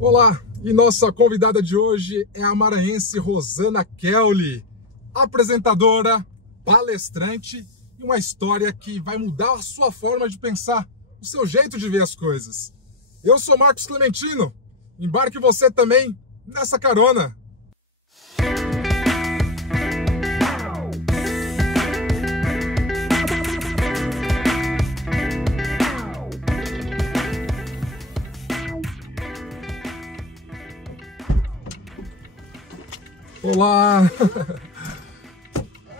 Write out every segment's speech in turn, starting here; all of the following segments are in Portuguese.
Olá, e nossa convidada de hoje é a maranhense Rosana Kelly, apresentadora, palestrante e uma história que vai mudar a sua forma de pensar, o seu jeito de ver as coisas. Eu sou Marcos Clementino, embarque você também nessa carona. Olá!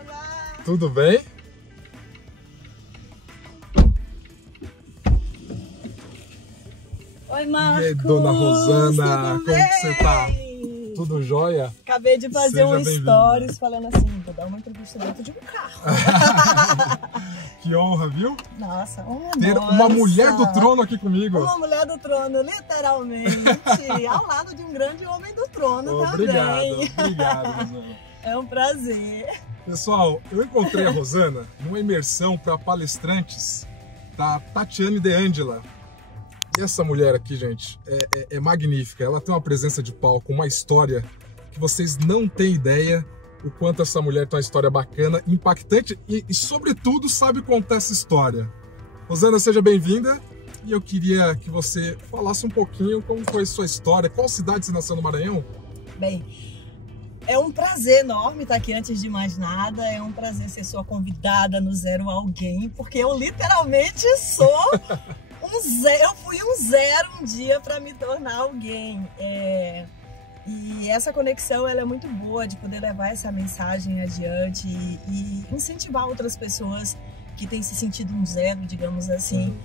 Olá! Tudo bem? Oi, Marcos! E aí, dona Rosana, tudo como bem? que você tá? Tudo jóia? Acabei de fazer Seja um stories falando assim, vou dar uma entrevista dentro de um carro. Que honra, viu? Nossa, Ter uma mulher do trono aqui comigo. Uma mulher do trono, literalmente, ao lado de um grande homem do trono também. Obrigado, Rosana. É um prazer. Pessoal, eu encontrei a Rosana numa imersão para palestrantes da Tatiane De Angela. E essa mulher aqui, gente, é magnífica. Ela tem uma presença de palco, uma história que vocês não têm ideia o quanto essa mulher tem uma história bacana, impactante e sobretudo, sabe contar essa história. Rosana, seja bem-vinda. E eu queria que você falasse um pouquinho como foi a sua história, qual cidade você nasceu no Maranhão? Bem, é um prazer enorme estar aqui antes de mais nada. É um prazer ser sua convidada no Zero Alguém, porque eu literalmente sou eu fui um zero um dia para me tornar alguém. E essa conexão ela é muito boa de poder levar essa mensagem adiante e incentivar outras pessoas que têm se sentido um zero, digamos assim.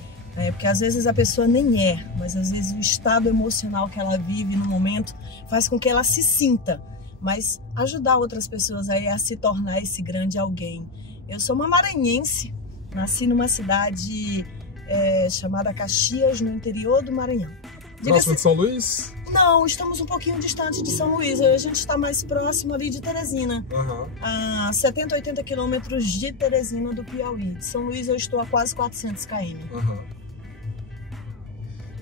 Porque às vezes a pessoa nem é, mas às vezes o estado emocional que ela vive no momento faz com que ela se sinta. Mas ajudar outras pessoas aí a se tornar esse grande alguém. Eu sou uma maranhense, nasci numa cidade chamada Caxias, no interior do Maranhão. Próximo de São Luís? Não, estamos um pouquinho distante de São Luís. A gente está mais próximo ali de Teresina. A 70, 80 quilômetros de Teresina, do Piauí. De São Luís eu estou a quase 400 km.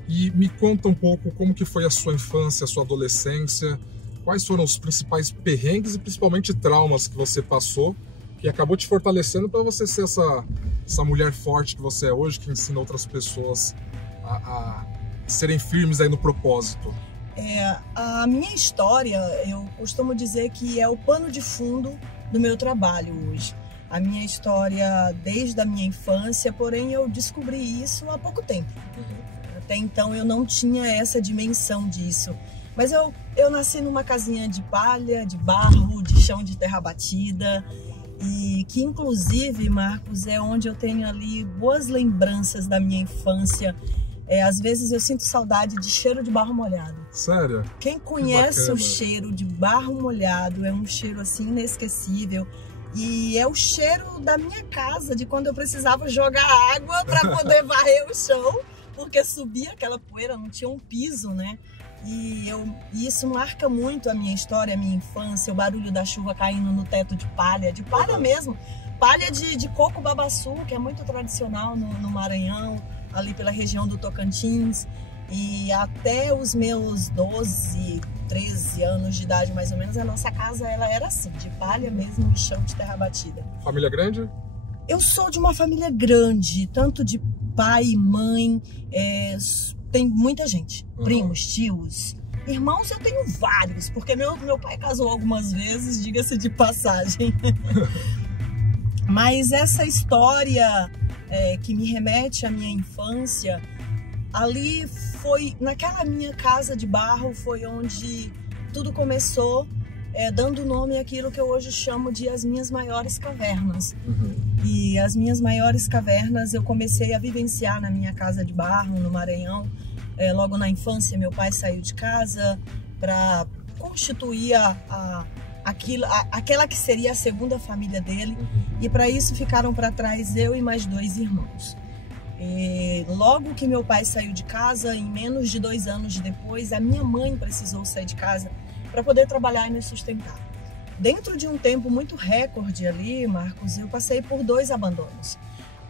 E me conta um pouco como que foi a sua infância, a sua adolescência. Quais foram os principais perrengues e principalmente traumas que você passou, que acabou te fortalecendo para você ser essa mulher forte que você é hoje, que ensina outras pessoas a serem firmes aí no propósito? A minha história, eu costumo dizer que é o pano de fundo do meu trabalho hoje. A minha história desde a minha infância, porém eu descobri isso há pouco tempo. Até então eu não tinha essa dimensão disso. Mas eu nasci numa casinha de palha, de barro, de chão de terra batida. E que inclusive, Marcos, é onde eu tenho ali boas lembranças da minha infância. Às vezes eu sinto saudade de cheiro de barro molhado. Sério? Quem conhece o cheiro de barro molhado é um cheiro assim inesquecível. E é o cheiro da minha casa, de quando eu precisava jogar água para poder varrer o chão, porque subia aquela poeira, não tinha um piso, né? E isso marca muito a minha história, a minha infância, o barulho da chuva caindo no teto de palha mesmo, palha de coco babaçu, que é muito tradicional no Maranhão, ali pela região do Tocantins. E até os meus 12, 13 anos de idade, mais ou menos, a nossa casa ela era assim, de palha mesmo, chão de terra batida. Família grande? Eu sou de uma família grande, tanto de pai e mãe, tem muita gente, primos, tios, irmãos eu tenho vários, porque meu pai casou algumas vezes, diga-se de passagem. Mas essa história que me remete à minha infância, ali foi, naquela minha casa de barro, foi onde tudo começou, dando nome àquilo que eu hoje chamo de as minhas maiores cavernas. E as minhas maiores cavernas eu comecei a vivenciar na minha casa de barro, no Maranhão. Logo na infância, meu pai saiu de casa para constituir aquela que seria a segunda família dele. E para isso ficaram para trás eu e mais 2 irmãos. Logo que meu pai saiu de casa, em menos de 2 anos depois, a minha mãe precisou sair de casa para poder trabalhar e me sustentar. Dentro de um tempo muito recorde ali, Marcos, eu passei por 2 abandonos.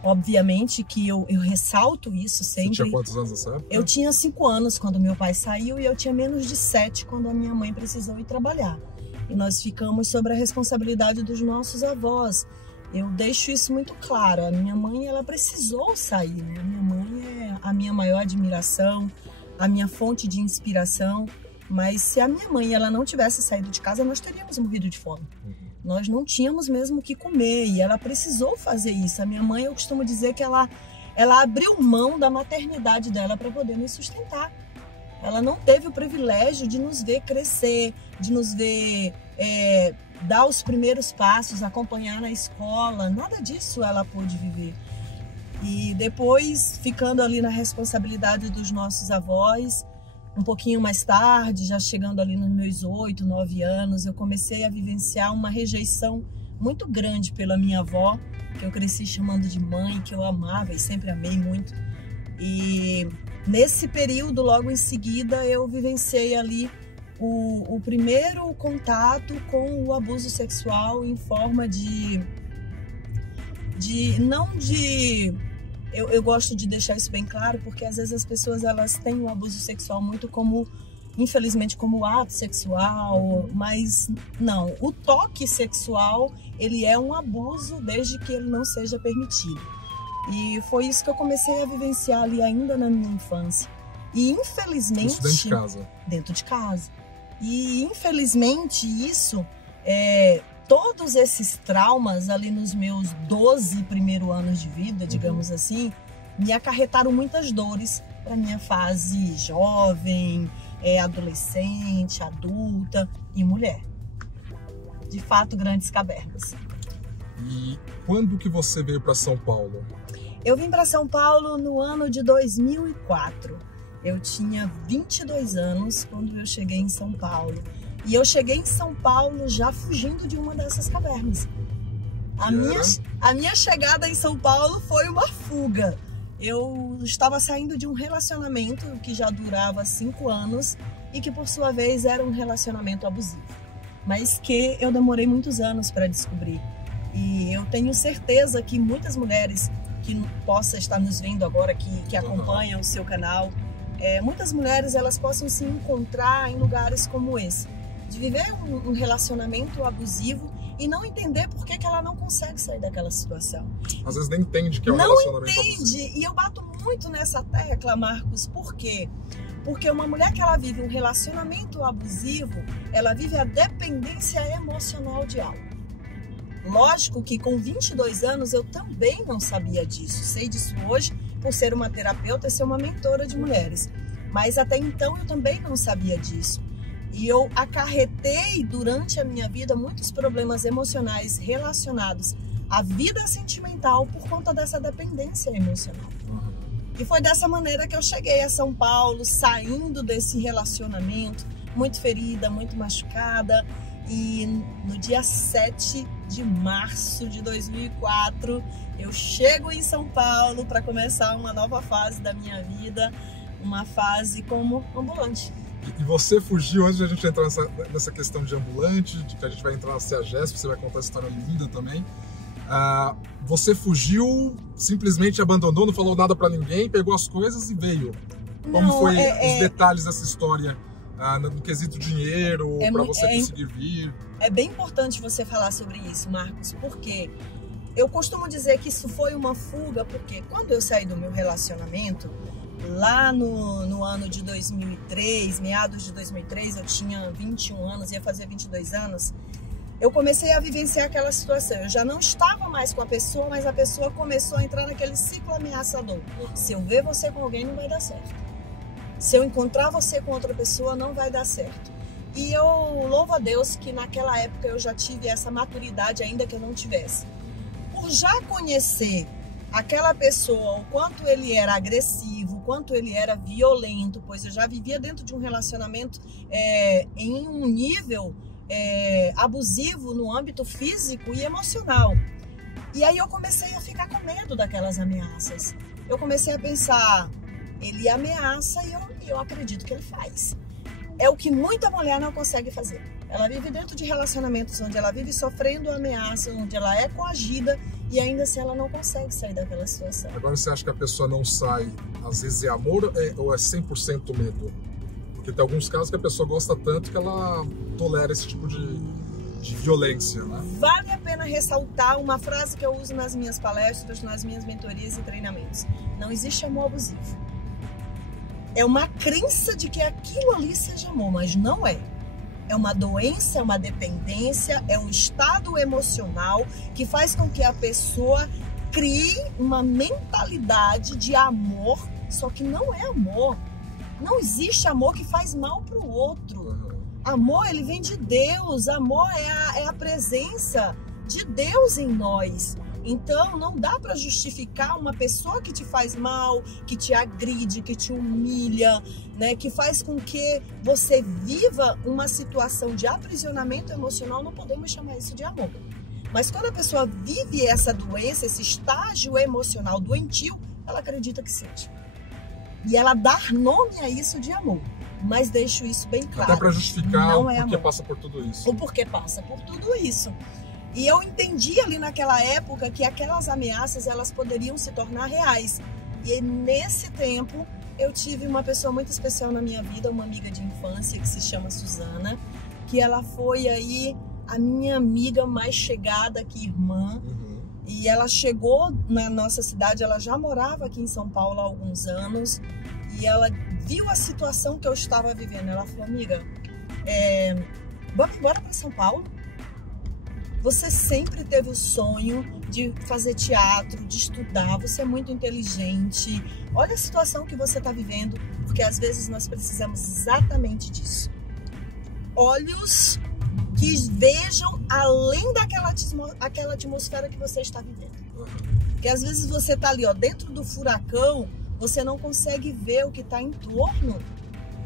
Obviamente que eu ressalto isso sempre. Você tinha quantos anos nessa época? Eu tinha 5 anos quando meu pai saiu e eu tinha menos de 7 quando a minha mãe precisou ir trabalhar. E nós ficamos sob a responsabilidade dos nossos avós. Eu deixo isso muito claro. A minha mãe, ela precisou sair, né? A minha mãe é a minha maior admiração, a minha fonte de inspiração. Mas se a minha mãe ela não tivesse saído de casa, nós teríamos morrido de fome. Nós não tínhamos mesmo o que comer e ela precisou fazer isso. A minha mãe, eu costumo dizer que ela abriu mão da maternidade dela para poder nos sustentar. Ela não teve o privilégio de nos ver crescer, de nos ver dar os primeiros passos, acompanhar na escola. Nada disso ela pôde viver. E depois, ficando ali na responsabilidade dos nossos avós, um pouquinho mais tarde, já chegando ali nos meus 8, 9 anos, eu comecei a vivenciar uma rejeição muito grande pela minha avó, que eu cresci chamando de mãe, que eu amava e sempre amei muito. E nesse período, logo em seguida, eu vivenciei ali o primeiro contato com o abuso sexual em forma eu gosto de deixar isso bem claro, porque às vezes as pessoas elas têm o abuso sexual muito como, infelizmente, como ato sexual, mas não. O toque sexual, ele é um abuso desde que ele não seja permitido. E foi isso que eu comecei a vivenciar ali ainda na minha infância. E infelizmente... Isso dentro de casa? Dentro de casa. E infelizmente isso, todos esses traumas ali nos meus 12 primeiros anos de vida, digamos assim, me acarretaram muitas dores para minha fase jovem, adolescente, adulta e mulher. De fato, grandes cavernas. E quando que você veio para São Paulo? Eu vim para São Paulo no ano de 2004. Eu tinha 22 anos quando eu cheguei em São Paulo. E eu cheguei em São Paulo já fugindo de uma dessas cavernas. A minha chegada em São Paulo foi uma fuga. Eu estava saindo de um relacionamento que já durava 5 anos e que, por sua vez, era um relacionamento abusivo. Mas que eu demorei muitos anos para descobrir. E eu tenho certeza que muitas mulheres que possam estar nos vendo agora, que acompanham o seu canal, muitas mulheres elas possam se encontrar em lugares como esse. De viver um relacionamento abusivo e não entender por que ela não consegue sair daquela situação. Às vezes nem entende que é um relacionamento abusivo. Não entende, e eu bato muito nessa tecla, Marcos, por quê? Porque uma mulher que ela vive um relacionamento abusivo, ela vive a dependência emocional de algo. Lógico que com 22 anos eu também não sabia disso, sei disso hoje por ser uma terapeuta e ser uma mentora de mulheres. Mas até então eu também não sabia disso. E eu acarretei durante a minha vida muitos problemas emocionais relacionados à vida sentimental por conta dessa dependência emocional. E foi dessa maneira que eu cheguei a São Paulo, saindo desse relacionamento, muito ferida, muito machucada. E no dia 7 de março de 2004, eu chego em São Paulo para começar uma nova fase da minha vida, uma fase como ambulante. E você fugiu, antes de a gente entrar nessa questão de ambulante, de que a gente vai entrar na CEAGESP, você vai contar essa história linda também. Você fugiu, simplesmente abandonou, não falou nada para ninguém, pegou as coisas e veio. Como foi os detalhes dessa história, no quesito dinheiro, para você conseguir vir? É bem importante você falar sobre isso, Marcos, porque eu costumo dizer que isso foi uma fuga, porque quando eu saí do meu relacionamento, lá no ano de 2003, meados de 2003, eu tinha 21 anos, ia fazer 22 anos, eu comecei a vivenciar aquela situação. Eu já não estava mais com a pessoa, mas a pessoa começou a entrar naquele ciclo ameaçador. Se eu ver você com alguém, não vai dar certo. Se eu encontrar você com outra pessoa, não vai dar certo. E eu louvo a Deus que naquela época eu já tive essa maturidade, ainda que eu não tivesse. Por já conhecer aquela pessoa, o quanto ele era agressivo, o quanto ele era violento, pois eu já vivia dentro de um relacionamento em um nível abusivo no âmbito físico e emocional. E aí eu comecei a ficar com medo daquelas ameaças. Eu comecei a pensar, ele ameaça e eu acredito que ele faz. É o que muita mulher não consegue fazer. Ela vive dentro de relacionamentos onde ela vive sofrendo ameaça, onde ela é coagida e ainda assim ela não consegue sair daquela situação. Agora você acha que a pessoa não sai, às vezes é amor ou é 100% medo? Porque tem alguns casos que a pessoa gosta tanto que ela tolera esse tipo de violência, né? Vale a pena ressaltar uma frase que eu uso nas minhas palestras, nas minhas mentorias e treinamentos. Não existe amor abusivo. É uma crença de que aquilo ali seja amor, mas não é. É uma doença, é uma dependência, é um estado emocional que faz com que a pessoa crie uma mentalidade de amor, só que não é amor. Não existe amor que faz mal para o outro. Amor, ele vem de Deus. Amor é a presença de Deus em nós. Então, não dá para justificar uma pessoa que te faz mal, que te agride, que te humilha, né? Que faz com que você viva uma situação de aprisionamento emocional. Não podemos chamar isso de amor. Mas quando a pessoa vive essa doença, esse estágio emocional doentio, ela acredita que sente. E ela dá nome a isso de amor. Mas deixo isso bem claro. Até para justificar não é porque amor. Passa por tudo isso. O porquê passa por tudo isso. E eu entendi ali naquela época que aquelas ameaças, elas poderiam se tornar reais. E nesse tempo, eu tive uma pessoa muito especial na minha vida, uma amiga de infância que se chama Suzana, que ela foi aí a minha amiga mais chegada que irmã. E ela chegou na nossa cidade, ela já morava aqui em São Paulo há alguns anos. E ela viu a situação que eu estava vivendo. Ela falou, amiga, vamos embora para São Paulo? Você sempre teve o sonho de fazer teatro, de estudar, você é muito inteligente. Olha a situação que você está vivendo, porque às vezes nós precisamos exatamente disso. Olhos que vejam além daquela atmosfera que você está vivendo. Porque às vezes você está ali, ó, dentro do furacão, você não consegue ver o que está em torno.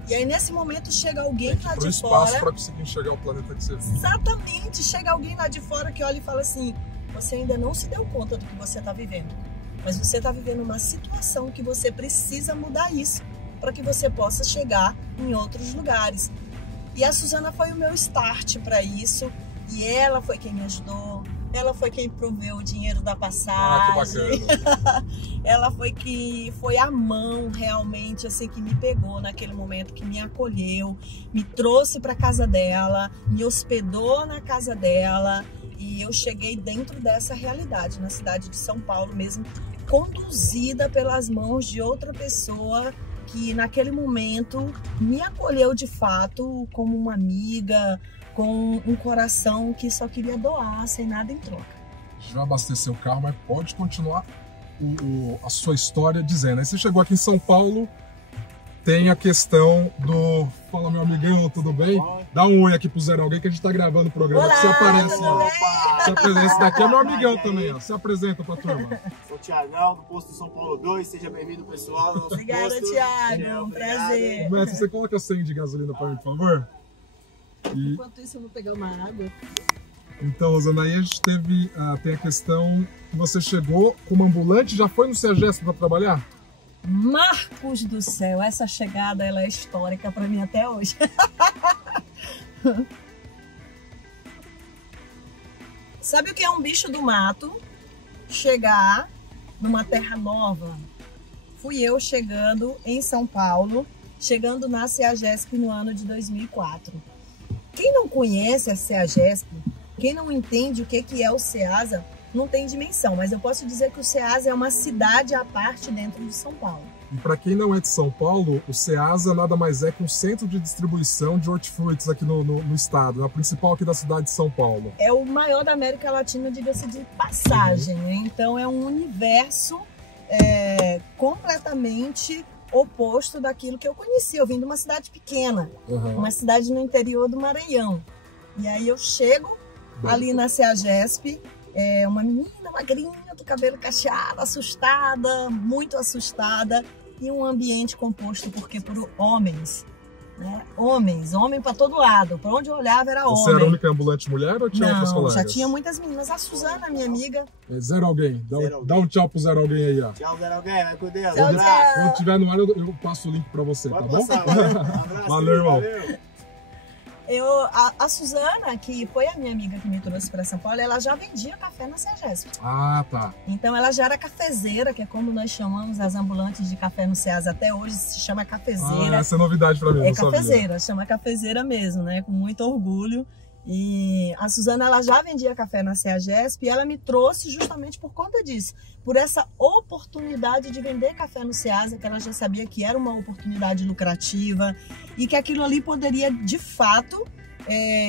E aí nesse momento chega alguém lá de fora. Para conseguir enxergar o planeta que você vive. Exatamente, chega alguém lá de fora que olha e fala assim: você ainda não se deu conta do que você está vivendo, mas você está vivendo uma situação que você precisa mudar isso para que você possa chegar em outros lugares. E a Suzana foi o meu start para isso, e ela foi quem me ajudou. Ela foi quem proveu o dinheiro da passagem. Que bacana. Ela foi a mão realmente assim que me pegou naquele momento, que me acolheu, me trouxe para casa dela, me hospedou na casa dela, e eu cheguei dentro dessa realidade, na cidade de São Paulo mesmo, conduzida pelas mãos de outra pessoa que naquele momento me acolheu de fato como uma amiga, com um coração que só queria doar, sem nada em troca. Já abasteceu o carro, mas pode continuar a sua história dizendo. Aí você chegou aqui em São Paulo, tem a questão do... Fala, meu amigão, tudo bem? Dá um oi aqui pro Zé Alguém que a gente tá gravando o programa. Olá, você aparece. tudo bem? Se apresenta. Esse daqui é meu amigão também, ó. Se apresenta pra turma. Sou o Thiagão, do posto São Paulo 2. Seja bem-vindo, pessoal. Obrigada, Thiago. Um prazer. Mestre, você coloca 100 de gasolina pra mim, por favor? Enquanto isso, eu vou pegar uma água. Então, Rosana, aí a gente tem a questão que você chegou como ambulante, já foi no CEAGESP para trabalhar? Marcos do céu, essa chegada ela é histórica para mim até hoje. Sabe o que é um bicho do mato chegar numa terra nova? Fui eu chegando em São Paulo, chegando na CEAGESP no ano de 2004. Quem não conhece a CEAGESP, quem não entende o que é o CEASA, não tem dimensão, mas eu posso dizer que o CEASA é uma cidade à parte dentro de São Paulo. E para quem não é de São Paulo, o CEASA nada mais é que um centro de distribuição de hortifrutis aqui no estado, é a principal aqui da cidade de São Paulo. É o maior da América Latina, diga-se de passagem, né? Então é um universo completamente oposto daquilo que eu conhecia. Eu vim de uma cidade pequena, uma cidade no interior do Maranhão. E aí eu chego ali na CEAGESP, uma menina magrinha, do cabelo cacheado, assustada, muito assustada, e um ambiente composto por homens, né? Homem para todo lado, para onde eu olhava era homem. Você era a única ambulante mulher ou tinha outras colegas? Já tinha muitas meninas. A Suzana, minha amiga. Zé Alguém, dá um tchau pro Zé Alguém aí, ó. Tchau, Zé Alguém, vai com Deus. Tchau, tchau. Quando tiver no ar, eu passo o link para você, Pode tá bom? passar, valeu. Um abraço, Valeu, irmão. Valeu. A Suzana, que foi a minha amiga que me trouxe para São Paulo, ela já vendia café na CEAGESP. Ah, tá. Então ela já era cafezeira, que é como nós chamamos as ambulantes de café no CEAS até hoje, se chama cafezeira. Ah, essa é novidade para mim, É não sabia. cafezeira, chama cafezeira mesmo, né? Com muito orgulho. E a Suzana, ela já vendia café na CEAGESP e ela me trouxe justamente por conta disso. Por essa oportunidade de vender café no CEASA, que ela já sabia que era uma oportunidade lucrativa e que aquilo ali poderia, de fato,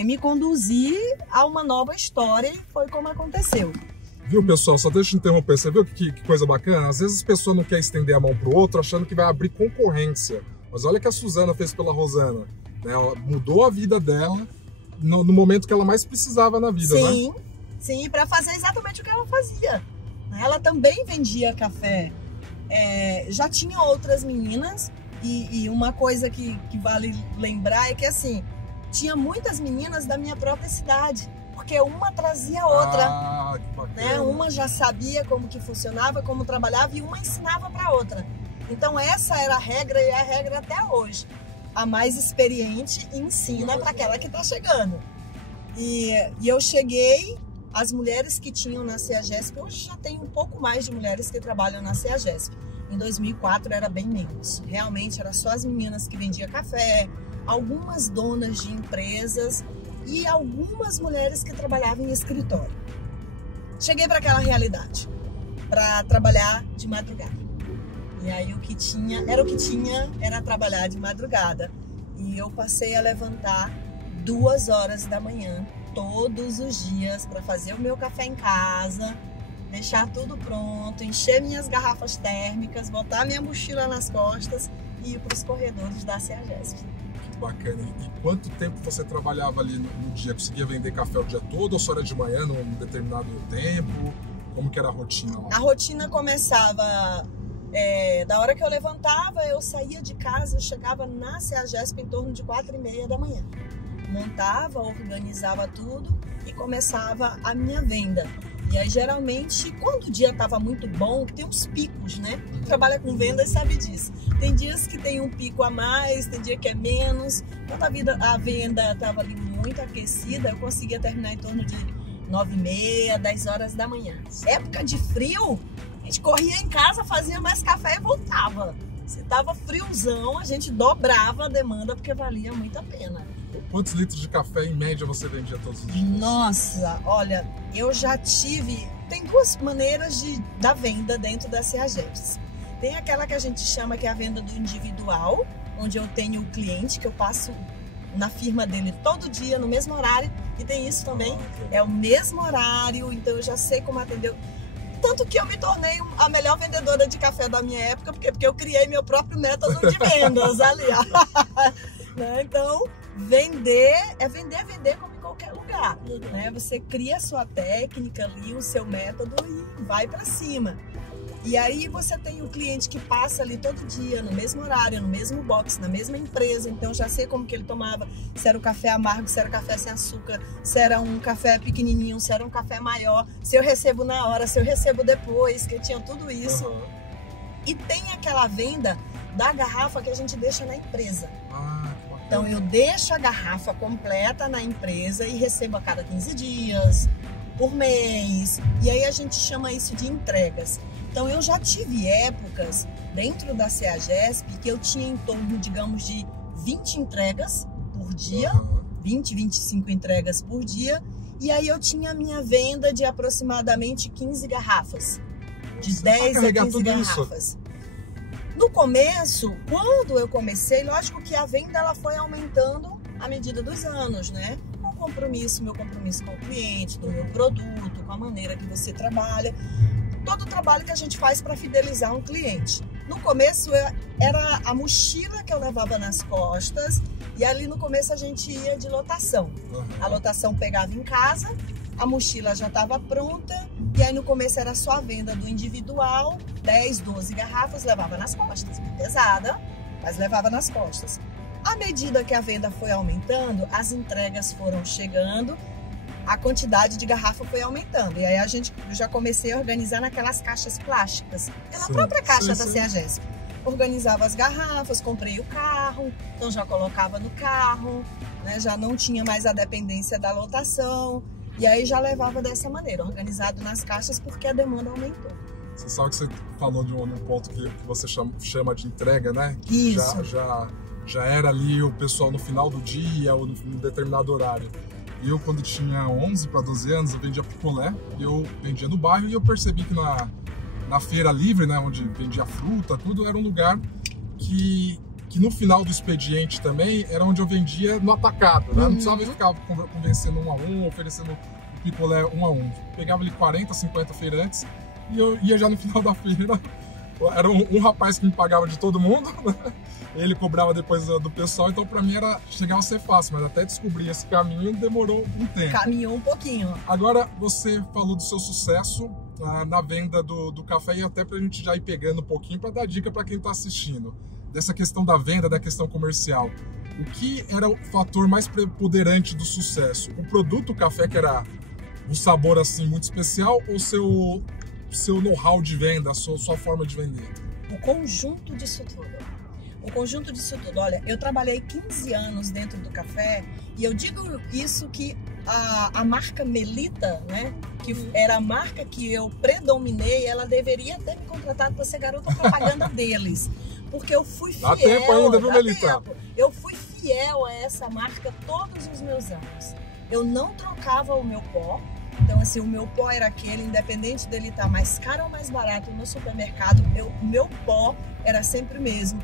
me conduzir a uma nova história, e foi como aconteceu. Viu, pessoal? Só deixa eu interromper. Você viu que coisa bacana? Às vezes as pessoas não querem estender a mão pro outro achando que vai abrir concorrência. Mas olha o que a Suzana fez pela Rosana. Né? Ela mudou a vida dela no momento que ela mais precisava na vida, sim, né? Sim, para fazer exatamente o que ela fazia. Ela também vendia café. Já tinha outras meninas e uma coisa que vale lembrar é que, assim, tinha muitas meninas da minha própria cidade, porque uma trazia a outra. Ah, que bacana. Né? Uma já sabia como que funcionava, como trabalhava, e uma ensinava para outra. Então essa era a regra, e é a regra até hoje. A mais experiente ensina para aquela que está chegando. E eu cheguei, as mulheres que tinham na CEAGESP, hoje já tem um pouco mais de mulheres que trabalham na CEAGESP. Em 2004 era bem menos. Realmente era só as meninas que vendiam café, algumas donas de empresas e algumas mulheres que trabalhavam em escritório. Cheguei para aquela realidade, para trabalhar de madrugada. E aí o que tinha era trabalhar de madrugada. E eu passei a levantar 2 horas da manhã, todos os dias, para fazer o meu café em casa, deixar tudo pronto, encher minhas garrafas térmicas, botar minha mochila nas costas e ir para os corredores da CEAGESP. Que bacana. E quanto tempo você trabalhava ali no dia? Conseguia vender café o dia todo ou só era de manhã, num determinado tempo? Como que era a rotina lá? A rotina começava... da hora que eu levantava, eu saía de casa, eu chegava na CEAGESP em torno de 4h30 da manhã. Montava, organizava tudo e começava a minha venda. E aí, geralmente, quando o dia estava muito bom, tem uns picos, né? Quem trabalha com vendas sabe disso. Tem dias que tem um pico a mais, tem dia que é menos. Quando a venda estava ali muito aquecida, eu conseguia terminar em torno de 9h30, 10 horas da manhã. Época de frio, a gente corria em casa, fazia mais café e voltava. Se tava friozão, a gente dobrava a demanda porque valia muito a pena. Quantos litros de café em média você vendia todos os dias? Nossa, olha, eu já tive... Tem 2 maneiras da venda dentro da CEAGESP. Tem aquela que a gente chama que é a venda do individual, onde eu tenho o cliente que eu passo na firma dele todo dia, no mesmo horário. E tem isso também, é o mesmo horário, então eu já sei como atender. Tanto que eu me tornei a melhor vendedora de café da minha época, porque eu criei meu próprio método de vendas ali. Né? Então, vender como em qualquer lugar. Né? Você cria a sua técnica ali, o seu método e vai para cima. E aí você tem o cliente que passa ali todo dia, no mesmo horário, no mesmo box, na mesma empresa. Então já sei como que ele tomava, se era o café amargo, se era o café sem açúcar, se era um café pequenininho, se era um café maior, se eu recebo na hora, se eu recebo depois, que eu tinha tudo isso. Uhum. E tem aquela venda da garrafa que a gente deixa na empresa. Então eu deixo a garrafa completa na empresa e recebo a cada 15 dias, por mês. E aí a gente chama isso de entregas. Então eu já tive épocas dentro da CEAGESP que eu tinha em torno, digamos, de 20 entregas por dia, 20, 25 entregas por dia. E aí eu tinha a minha venda de aproximadamente 15 garrafas, de 10 a 15 garrafas. No começo, quando eu comecei, lógico que a venda ela foi aumentando à medida dos anos, né? Com o compromisso, meu compromisso com o cliente, do meu produto, com a maneira que você trabalha. Todo o trabalho que a gente faz para fidelizar um cliente. No começo era a mochila que eu levava nas costas e ali no começo a gente ia de lotação. A lotação pegava em casa, a mochila já estava pronta e aí no começo era só a venda do individual, 10, 12 garrafas, levava nas costas, pesada, mas levava nas costas. À medida que a venda foi aumentando, as entregas foram chegando, a quantidade de garrafa foi aumentando. E aí eu já comecei a organizar naquelas caixas plásticas, pela própria caixa da CEAGESP. organizava as garrafas, comprei o carro, então já colocava no carro, né? Já não tinha mais a dependência da lotação. E aí já levava dessa maneira, organizado nas caixas, porque a demanda aumentou. Você sabe que você falou de um ponto que você chama de entrega, né? Isso. Já era ali o pessoal no final do dia ou num determinado horário. E eu, quando tinha 11 para 12 anos, eu vendia picolé, eu vendia no bairro e eu percebi que na feira livre, né, onde vendia fruta, tudo, era um lugar que no final do expediente também era onde eu vendia no atacado, né? Não precisava ficar convencendo um a um, oferecendo o picolé um a um. Pegava ali 40, 50 feirantes e eu ia já no final da feira. Era um rapaz que me pagava de todo mundo, né? Ele cobrava depois do pessoal, então pra mim chegava a ser fácil, mas até descobrir esse caminho demorou um tempo. Caminhou um pouquinho. Agora, você falou do seu sucesso na venda do café, e até pra gente já ir pegando um pouquinho para dar dica para quem tá assistindo. Dessa questão da venda, da questão comercial. O que era o fator mais preponderante do sucesso? O produto, o café, que era um sabor assim muito especial, ou seu know-how de venda, a sua forma de vender? O conjunto disso tudo. O conjunto disso tudo. Olha, eu trabalhei 15 anos dentro do café e eu digo isso que a marca Melita, né, que era a marca que eu predominei, ela deveria ter me contratado para ser garota propaganda deles. Porque eu fui fiel. Dá tempo ainda, viu, Melita? Eu fui fiel a essa marca todos os meus anos. Eu não trocava o meu pó. Então, assim, o meu pó era aquele, independente dele estar mais caro ou mais barato no supermercado, o meu pó era sempre o mesmo.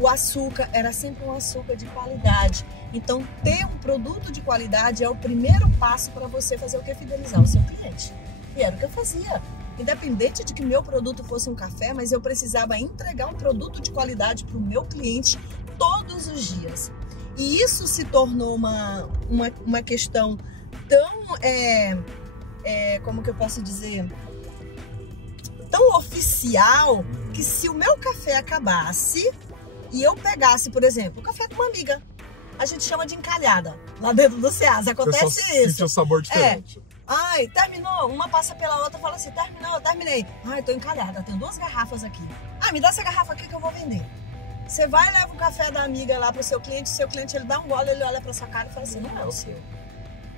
O açúcar era sempre um açúcar de qualidade. Então, ter um produto de qualidade é o primeiro passo para você fazer o que? Fidelizar o seu cliente. E era o que eu fazia. Independente de que meu produto fosse um café, mas eu precisava entregar um produto de qualidade para o meu cliente todos os dias. E isso se tornou uma questão tão, como que eu posso dizer, tão oficial, que se o meu café acabasse e eu pegasse, por exemplo, o café de uma amiga, a gente chama de encalhada, lá dentro do Ceasa, acontece isso. Sentiu um sabor diferente. Ai, terminou, uma passa pela outra, fala assim, terminou, terminei. Ai, tô encalhada, tenho 2 garrafas aqui. Ah, me dá essa garrafa aqui que eu vou vender. Você vai e leva o café da amiga lá pro seu cliente ele dá um gole, ele olha pra sua cara e fala assim, não é o seu.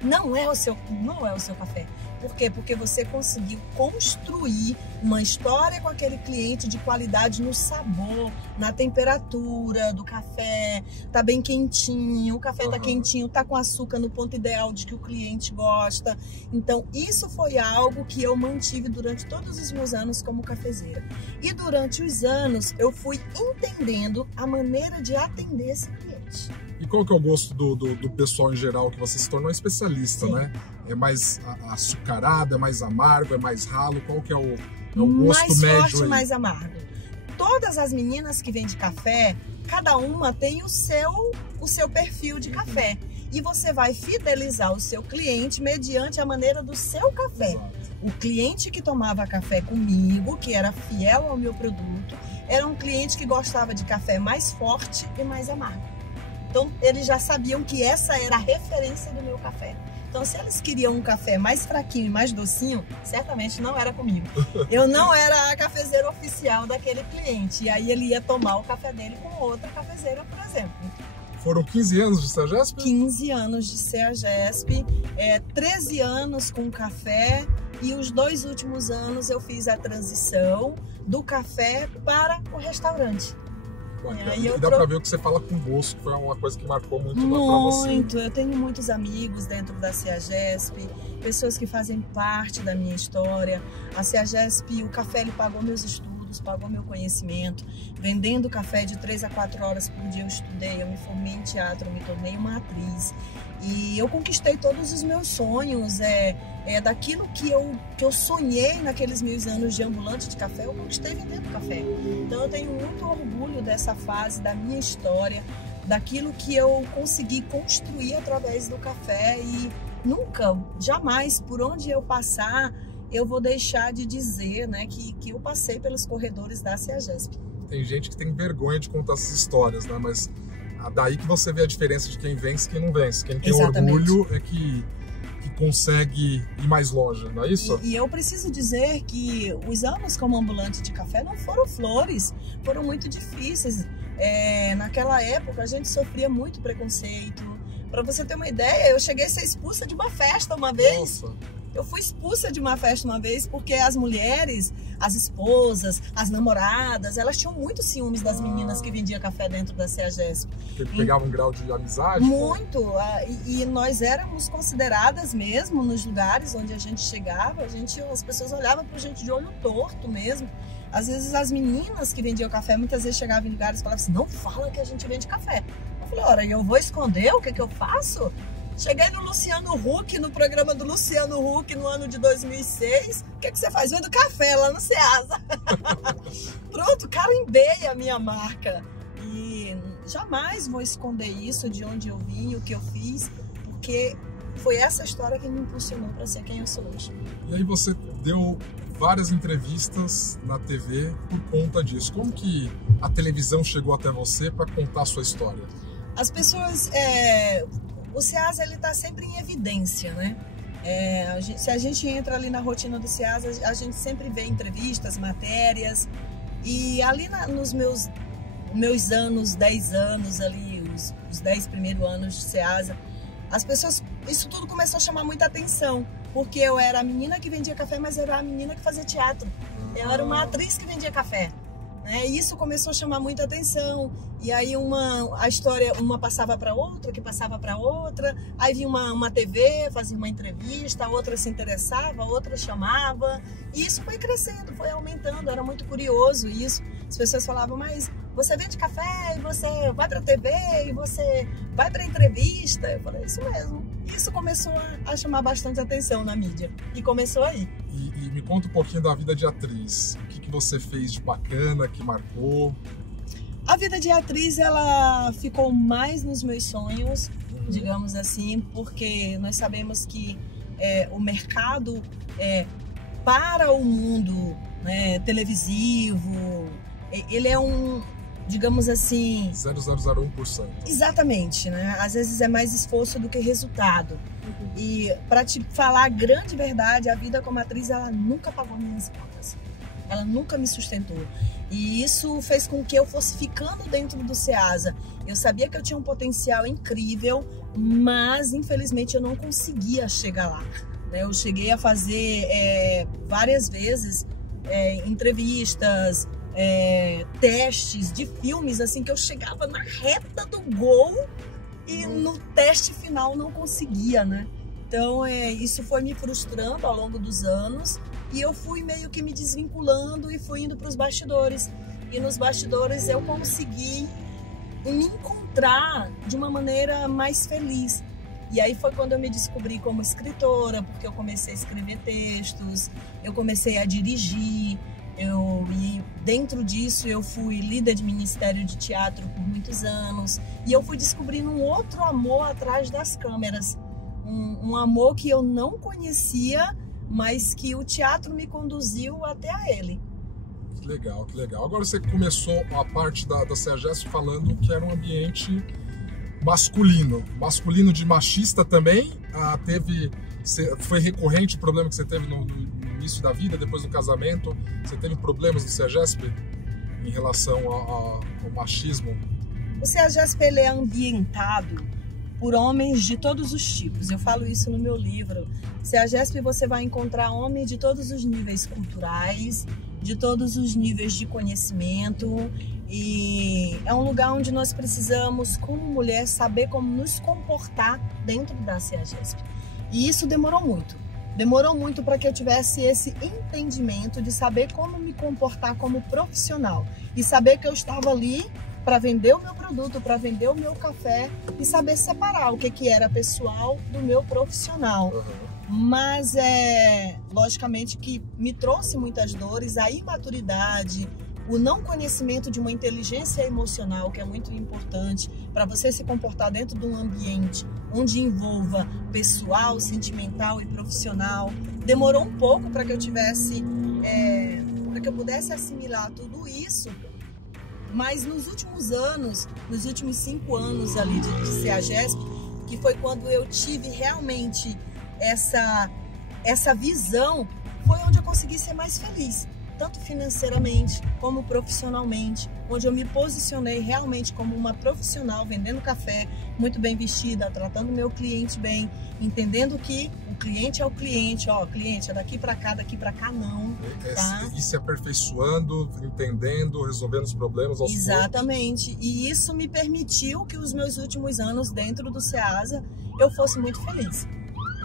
Não é o seu café. Por quê? Porque você conseguiu construir uma história com aquele cliente de qualidade no sabor, na temperatura do café, tá bem quentinho, o café tá quentinho, tá com açúcar no ponto ideal de que o cliente gosta. Então, isso foi algo que eu mantive durante todos os meus anos como cafezeira. E durante os anos, eu fui entendendo a maneira de atender esse cliente. E qual que é o gosto do pessoal em geral, que você se tornou especialista, Sim. né? É mais açucarado, é mais amargo, é mais ralo? Qual que é o gosto mais médio forte, aí? mais amargo. Todas as meninas que vendem café, cada uma tem o seu perfil de café. E você vai fidelizar o seu cliente mediante a maneira do seu café. Exato. O cliente que tomava café comigo, que era fiel ao meu produto, era um cliente que gostava de café mais forte e mais amargo. Então, eles já sabiam que essa era a referência do meu café. Então, se eles queriam um café mais fraquinho e mais docinho, certamente não era comigo. Eu não era a cafezeira oficial daquele cliente. E aí ele ia tomar o café dele com outra cafezeira, por exemplo. Foram 15 anos de CEAGESP? 15 anos de CEAGESP, 13 anos com café, e os 2 últimos anos eu fiz a transição do café para o restaurante. E dá pra ver o que você fala com gosto, que foi uma coisa que marcou muito pra você. Muito, eu tenho muitos amigos dentro da CEAGESP, pessoas que fazem parte da minha história. A CEAGESP, o café, ele pagou meus estudos, pagou meu conhecimento. Vendendo café de 3 a 4 horas por dia eu estudei, eu me formei em teatro, eu me tornei uma atriz. E eu conquistei todos os meus sonhos, daquilo que eu sonhei naqueles meus anos de ambulante de café, eu conquistei vendendo café. Então eu tenho muito orgulho dessa fase, da minha história, daquilo que eu consegui construir através do café, e nunca, jamais, por onde eu passar, eu vou deixar de dizer, né, que eu passei pelos corredores da CEAGESP. Tem gente que tem vergonha de contar essas histórias, né, mas daí que você vê a diferença de quem vence e quem não vence. Quem tem Exatamente. orgulho é que consegue ir mais longe, não é isso? E eu preciso dizer que os anos como ambulante de café não foram flores, foram muito difíceis. Naquela época a gente sofria muito preconceito. Para você ter uma ideia, eu cheguei a ser expulsa de uma festa uma vez. Nossa. Eu fui expulsa de uma festa uma vez porque as mulheres, as esposas, as namoradas, elas tinham muito ciúmes das meninas que vendiam café dentro da CEAGESP. Pegava um grau de amizade? Muito. E nós éramos consideradas mesmo nos lugares onde a gente chegava, as pessoas olhavam pra gente de olho torto mesmo. Às vezes as meninas que vendiam café, muitas vezes chegavam em lugares e falavam assim, não fala que a gente vende café. Eu falei, ora, eu vou esconder o que eu faço? Cheguei no Luciano Huck, no programa do Luciano Huck no ano de 2006. O que você faz? Vendo café lá no Ceasa. Pronto, carimbei a minha marca. E jamais vou esconder isso, de onde eu vim, o que eu fiz, porque foi essa história que me impulsionou para ser quem eu sou hoje. E aí você deu várias entrevistas na TV por conta disso. Como que a televisão chegou até você para contar a sua história? As pessoas... O Ceasa, ele está sempre em evidência, né? Se a gente entra ali na rotina do Ceasa, a gente sempre vê entrevistas, matérias. E ali nos meus anos, 10 anos ali, os 10 primeiros anos de Ceasa, as pessoas, isso tudo começou a chamar muita atenção. Porque eu era a menina que vendia café, mas eu era a menina que fazia teatro. Eu era uma atriz que vendia café. E isso começou a chamar muita atenção. E aí a história, uma passava para outra, que passava para outra. Aí vinha uma TV, fazia uma entrevista, a outra se interessava, a outra chamava. E isso foi crescendo, foi aumentando. Era muito curioso isso. As pessoas falavam, mas você vende café, e você vai para TV, e você vai para entrevista. Eu falei, isso mesmo. Isso começou a chamar bastante atenção na mídia. E começou aí. E me conta um pouquinho da vida de atriz. O que você fez de bacana, que marcou? A vida de atriz, ela ficou mais nos meus sonhos, digamos assim, porque nós sabemos que o mercado para o mundo televisivo, ele é digamos assim... 0,001%. Exatamente, né? Às vezes é mais esforço do que resultado. E para te falar a grande verdade, a vida como atriz, ela nunca pagou minhas contas. Ela nunca me sustentou. E isso fez com que eu fosse ficando dentro do Ceasa. Eu sabia que eu tinha um potencial incrível, mas infelizmente eu não conseguia chegar lá. Eu cheguei a fazer várias vezes entrevistas, testes de filmes, assim, que eu chegava na reta do gol e no teste final não conseguia, né? Então, isso foi me frustrando ao longo dos anos e eu fui meio que me desvinculando e fui indo para os bastidores. E nos bastidores eu consegui me encontrar de uma maneira mais feliz. E aí foi quando eu me descobri como escritora, porque eu comecei a escrever textos, eu comecei a dirigir, e dentro disso eu fui líder de ministério de teatro por muitos anos e eu fui descobrindo um outro amor atrás das câmeras, um amor que eu não conhecia, mas que o teatro me conduziu até a ele. Que legal, que legal. Agora você começou a parte da CEAGESP falando que era um ambiente masculino de machista também. Foi recorrente o problema que você teve no início da vida, depois do casamento? Você teve problemas no CEAGESP em relação ao machismo? O CEAGESP, ele é ambientado por homens de todos os tipos. Eu falo isso no meu livro. CEAGESP, você vai encontrar homens de todos os níveis culturais, de todos os níveis de conhecimento, e é um lugar onde nós precisamos, como mulher, saber como nos comportar dentro da CEAGESP. E isso demorou muito. Demorou muito para que eu tivesse esse entendimento de saber como me comportar como profissional e saber que eu estava ali para vender o meu produto, para vender o meu café e saber separar o que era pessoal do meu profissional. Mas logicamente que me trouxe muitas dores, a imaturidade, o não conhecimento de uma inteligência emocional, que é muito importante para você se comportar dentro de um ambiente onde envolva pessoal, sentimental e profissional. Demorou um pouco para que eu tivesse, para que eu pudesse assimilar tudo isso, mas nos últimos anos, nos últimos 5 anos ali de CEAGESP, que foi quando eu tive realmente essa visão, foi onde eu consegui ser mais feliz, tanto financeiramente como profissionalmente, onde eu me posicionei realmente como uma profissional vendendo café, muito bem vestida, tratando meu cliente bem, entendendo que o cliente é o cliente, ó, cliente é daqui para cá não, tá? E se aperfeiçoando, entendendo, resolvendo os problemas aos poucos. Exatamente, e isso me permitiu que os meus últimos anos dentro do Ceasa eu fosse muito feliz,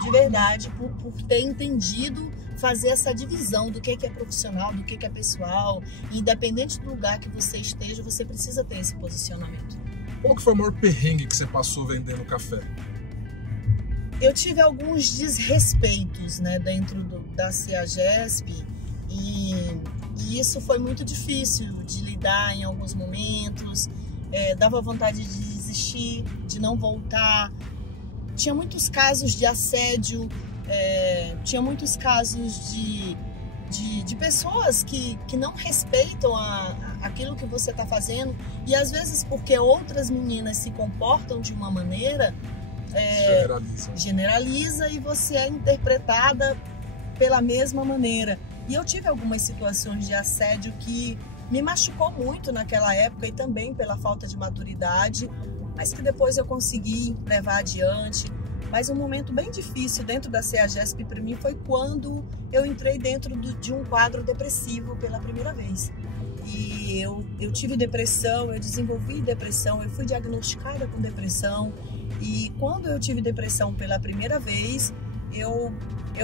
de verdade, por ter entendido fazer essa divisão do que é profissional, do que é pessoal. Independente do lugar que você esteja, você precisa ter esse posicionamento. Qual que foi o maior perrengue que você passou vendendo café? Eu tive alguns desrespeitos, né, dentro da CEAGESP e isso foi muito difícil de lidar em alguns momentos. Dava vontade de desistir, de não voltar. Tinha muitos casos de assédio, tinha muitos casos de pessoas que não respeitam aquilo que você está fazendo, e às vezes porque outras meninas se comportam de uma maneira, generaliza e você é interpretada pela mesma maneira. E eu tive algumas situações de assédio que me machucou muito naquela época, e também pela falta de maturidade, mas que depois eu consegui levar adiante. Mas um momento bem difícil dentro da CEAGESP para mim foi quando eu entrei dentro de um quadro depressivo pela primeira vez. E eu tive depressão, eu desenvolvi depressão, eu fui diagnosticada com depressão. E quando eu tive depressão pela primeira vez, eu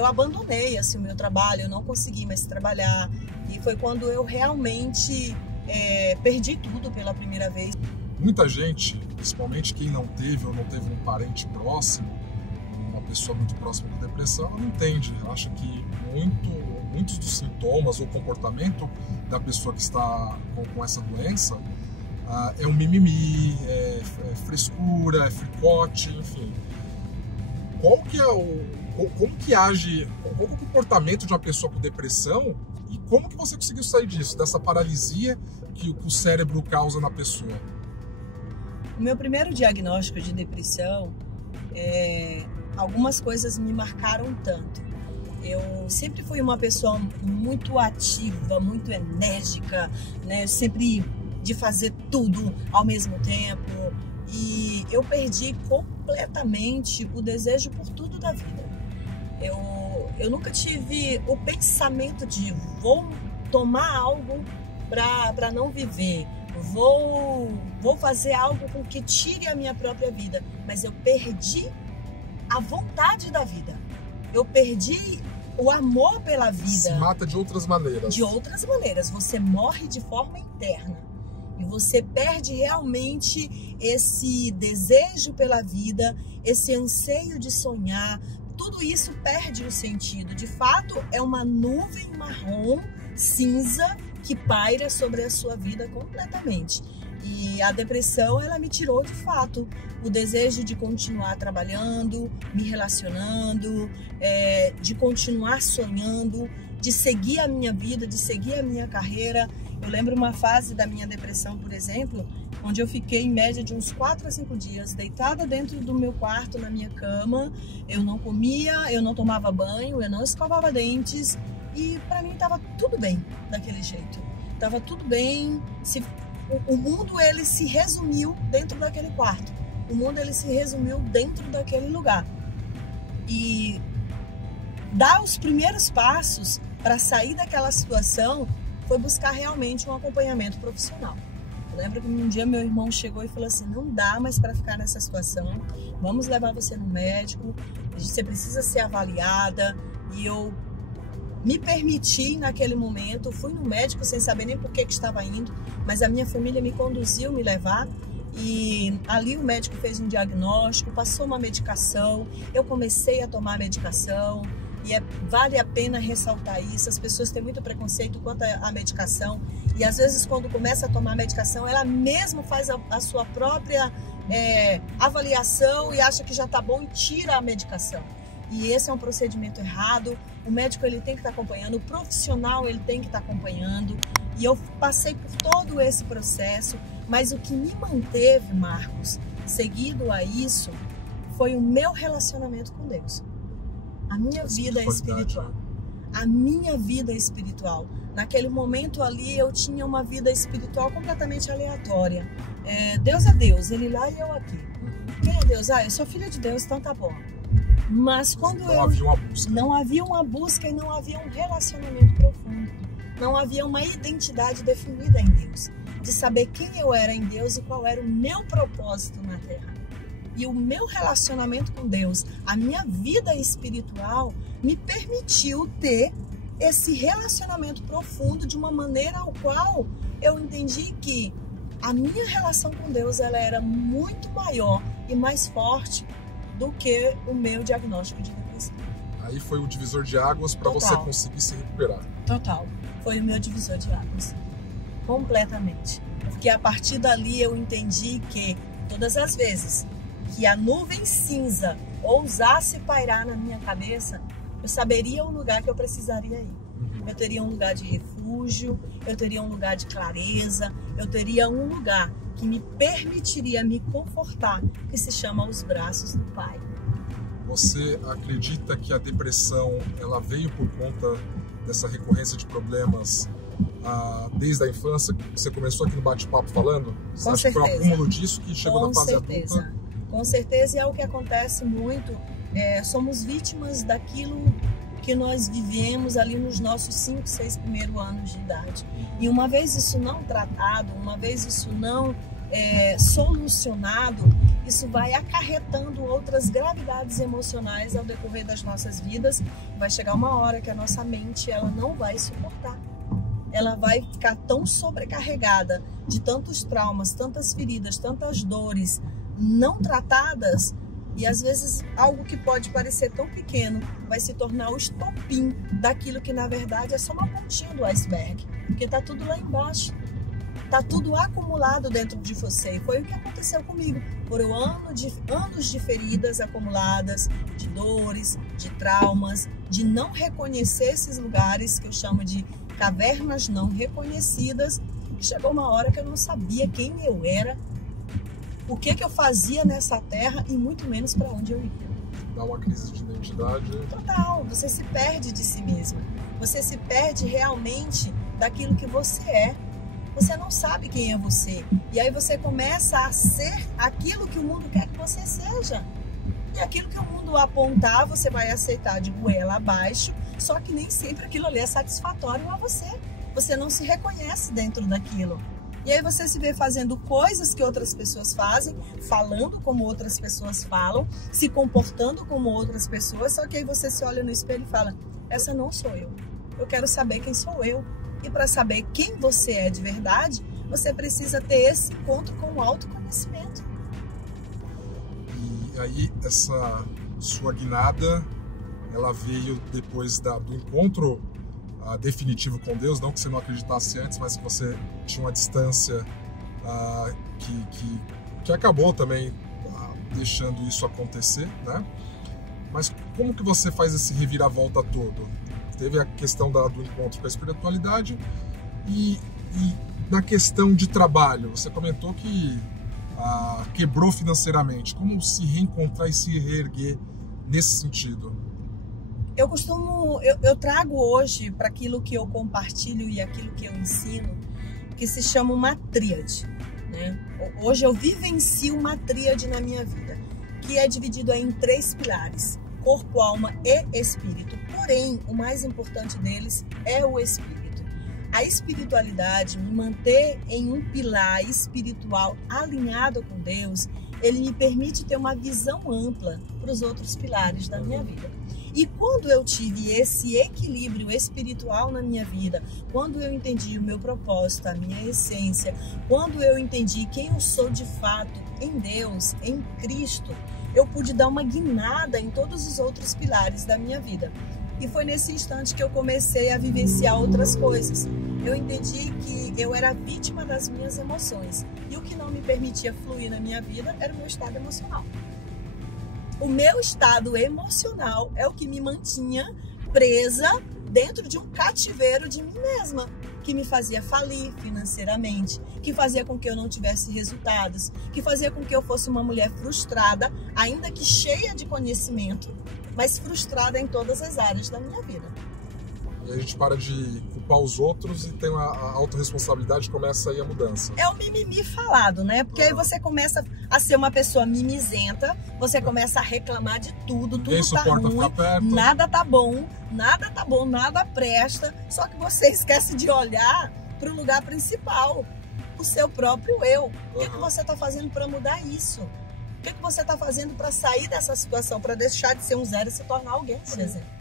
abandonei assim, o meu trabalho, eu não consegui mais trabalhar. E foi quando eu realmente perdi tudo pela primeira vez. Muita gente, principalmente quem não teve ou não teve um parente próximo, uma pessoa muito próxima com depressão, ela não entende. Ela acha que muitos dos sintomas ou comportamento da pessoa que está com essa doença é um mimimi, é frescura, é fricote, enfim. Qual que age, qual é o comportamento de uma pessoa com depressão e como que você conseguiu sair disso, dessa paralisia que o cérebro causa na pessoa? O meu primeiro diagnóstico de depressão, algumas coisas me marcaram tanto. Eu sempre fui uma pessoa muito ativa, muito enérgica, né? Sempre de fazer tudo ao mesmo tempo. E eu perdi completamente o desejo por tudo da vida. Eu nunca tive o pensamento de vou tomar algo para não viver. Vou fazer algo com que tire a minha própria vida, mas eu perdi a vontade da vida. Eu perdi o amor pela vida. Se mata de outras maneiras. De outras maneiras. Você morre de forma interna. E você perde realmente esse desejo pela vida, esse anseio de sonhar. Tudo isso perde o sentido. De fato, é uma nuvem marrom, cinza, que paira sobre a sua vida completamente. E a depressão, ela me tirou de fato o desejo de continuar trabalhando, me relacionando, de continuar sonhando, de seguir a minha vida, de seguir a minha carreira. Eu lembro uma fase da minha depressão, por exemplo, onde eu fiquei em média de uns 4 a 5 dias deitada dentro do meu quarto, na minha cama. Eu não comia, eu não tomava banho, eu não escovava dentes. E para mim estava tudo bem daquele jeito. Estava tudo bem. O mundo, ele se resumiu dentro daquele quarto. O mundo, ele se resumiu dentro daquele lugar. E dar os primeiros passos para sair daquela situação foi buscar realmente um acompanhamento profissional. Eu lembro que um dia meu irmão chegou e falou assim: não dá mais para ficar nessa situação. Vamos levar você no médico. Você precisa ser avaliada. E eu me permiti naquele momento, fui no médico sem saber nem por que estava indo, mas a minha família me conduziu, me levar, e ali o médico fez um diagnóstico, passou uma medicação, eu comecei a tomar a medicação, e vale a pena ressaltar isso. As pessoas têm muito preconceito quanto à medicação, e às vezes quando começa a tomar a medicação, ela mesma faz a sua própria avaliação e acha que já está bom e tira a medicação. E esse é um procedimento errado. O médico, ele tem que estar acompanhando, o profissional, ele tem que estar acompanhando. E eu passei por todo esse processo, mas o que me manteve, Marcos, seguido a isso, foi o meu relacionamento com Deus. A minha vida espiritual. A minha vida espiritual. Naquele momento ali eu tinha uma vida espiritual completamente aleatória. Deus é Deus, Ele lá e eu aqui. Quem é Deus? Eu sou filha de Deus, então tá bom. Mas quando não havia uma busca. Não havia uma busca e não havia um relacionamento profundo. Não havia uma identidade definida em Deus. De saber quem eu era em Deus e qual era o meu propósito na Terra. E o meu relacionamento com Deus, a minha vida espiritual, me permitiu ter esse relacionamento profundo de uma maneira ao qual eu entendi que a minha relação com Deus ela era muito maior e mais forte do que o meu diagnóstico de depressão. Aí foi o divisor de águas para você conseguir se recuperar. Total. Foi o meu divisor de águas. Completamente. Porque a partir dali eu entendi que todas as vezes que a nuvem cinza ousasse pairar na minha cabeça, eu saberia o lugar que eu precisaria ir. Eu teria um lugar de refúgio, eu teria um lugar de clareza, eu teria um lugar que me permitiria me confortar, que se chama os braços do Pai. Você acredita que a depressão ela veio por conta dessa recorrência de problemas desde a infância? Você começou aqui no bate-papo falando? Você acha que foi um acúmulo disso que chegou na fase adulta? Com certeza é o que acontece muito. Somos vítimas daquilo que nós vivemos ali nos nossos 5, 6 primeiros anos de idade. E uma vez isso não tratado, uma vez isso não solucionado, isso vai acarretando outras gravidades emocionais ao decorrer das nossas vidas. Vai chegar uma hora que a nossa mente ela não vai suportar. Ela vai ficar tão sobrecarregada de tantos traumas, tantas feridas, tantas dores não tratadas, e às vezes algo que pode parecer tão pequeno vai se tornar o estopim daquilo que na verdade é só uma pontinha do iceberg, porque tá tudo lá embaixo, tá tudo acumulado dentro de você. E foi o que aconteceu comigo. Foram anos de feridas acumuladas, de dores, de traumas, de não reconhecer esses lugares que eu chamo de cavernas não reconhecidas. Chegou uma hora que eu não sabia quem eu era, o que eu fazia nessa terra e muito menos para onde eu ia. Dá uma crise de identidade. Total, você se perde de si mesmo. Você se perde realmente daquilo que você é. Você não sabe quem é você. E aí você começa a ser aquilo que o mundo quer que você seja. E aquilo que o mundo apontar, você vai aceitar de goela abaixo, só que nem sempre aquilo ali é satisfatório a você. Você não se reconhece dentro daquilo. E aí você se vê fazendo coisas que outras pessoas fazem, falando como outras pessoas falam, se comportando como outras pessoas, só que aí você se olha no espelho e fala, essa não sou eu. Eu quero saber quem sou eu. E para saber quem você é de verdade, você precisa ter esse encontro com o autoconhecimento. E aí essa sua guinada, ela veio depois do encontro definitivo com Deus, não que você não acreditasse antes, mas que você tinha uma distância que acabou também deixando isso acontecer, né? Mas como que você faz esse reviravolta todo? Teve a questão do encontro com a espiritualidade e na questão de trabalho, você comentou que quebrou financeiramente. Como se reencontrar e se reerguer nesse sentido? Eu trago hoje para aquilo que eu compartilho e aquilo que eu ensino, que se chama uma tríade, né? Hoje eu vivencio uma tríade na minha vida, que é dividido em 3 pilares: corpo, alma e espírito. Porém, o mais importante deles é o espírito. A espiritualidade, me manter em um pilar espiritual alinhado com Deus, ele me permite ter uma visão ampla para os outros pilares da minha vida. E quando eu tive esse equilíbrio espiritual na minha vida, quando eu entendi o meu propósito, a minha essência, quando eu entendi quem eu sou de fato em Deus, em Cristo, eu pude dar uma guinada em todos os outros pilares da minha vida. E foi nesse instante que eu comecei a vivenciar outras coisas. Eu entendi que eu era vítima das minhas emoções. E o que não me permitia fluir na minha vida era o meu estado emocional. O meu estado emocional é o que me mantinha presa dentro de um cativeiro de mim mesma. que me fazia falir financeiramente, que fazia com que eu não tivesse resultados, que fazia com que eu fosse uma mulher frustrada, ainda que cheia de conhecimento, mas frustrada em todas as áreas da minha vida. E a gente para de culpar os outros e tem a autorresponsabilidade e começa aí a mudança. É o mimimi falado, né? Porque aí você começa a ser uma pessoa mimizenta, você começa a reclamar de tudo, tudo tá ruim, nada tá bom, nada presta, só que você esquece de olhar para o lugar principal, o seu próprio eu. O que você tá fazendo para mudar isso? O que você tá fazendo para sair dessa situação, para deixar de ser um zero e se tornar alguém, por exemplo?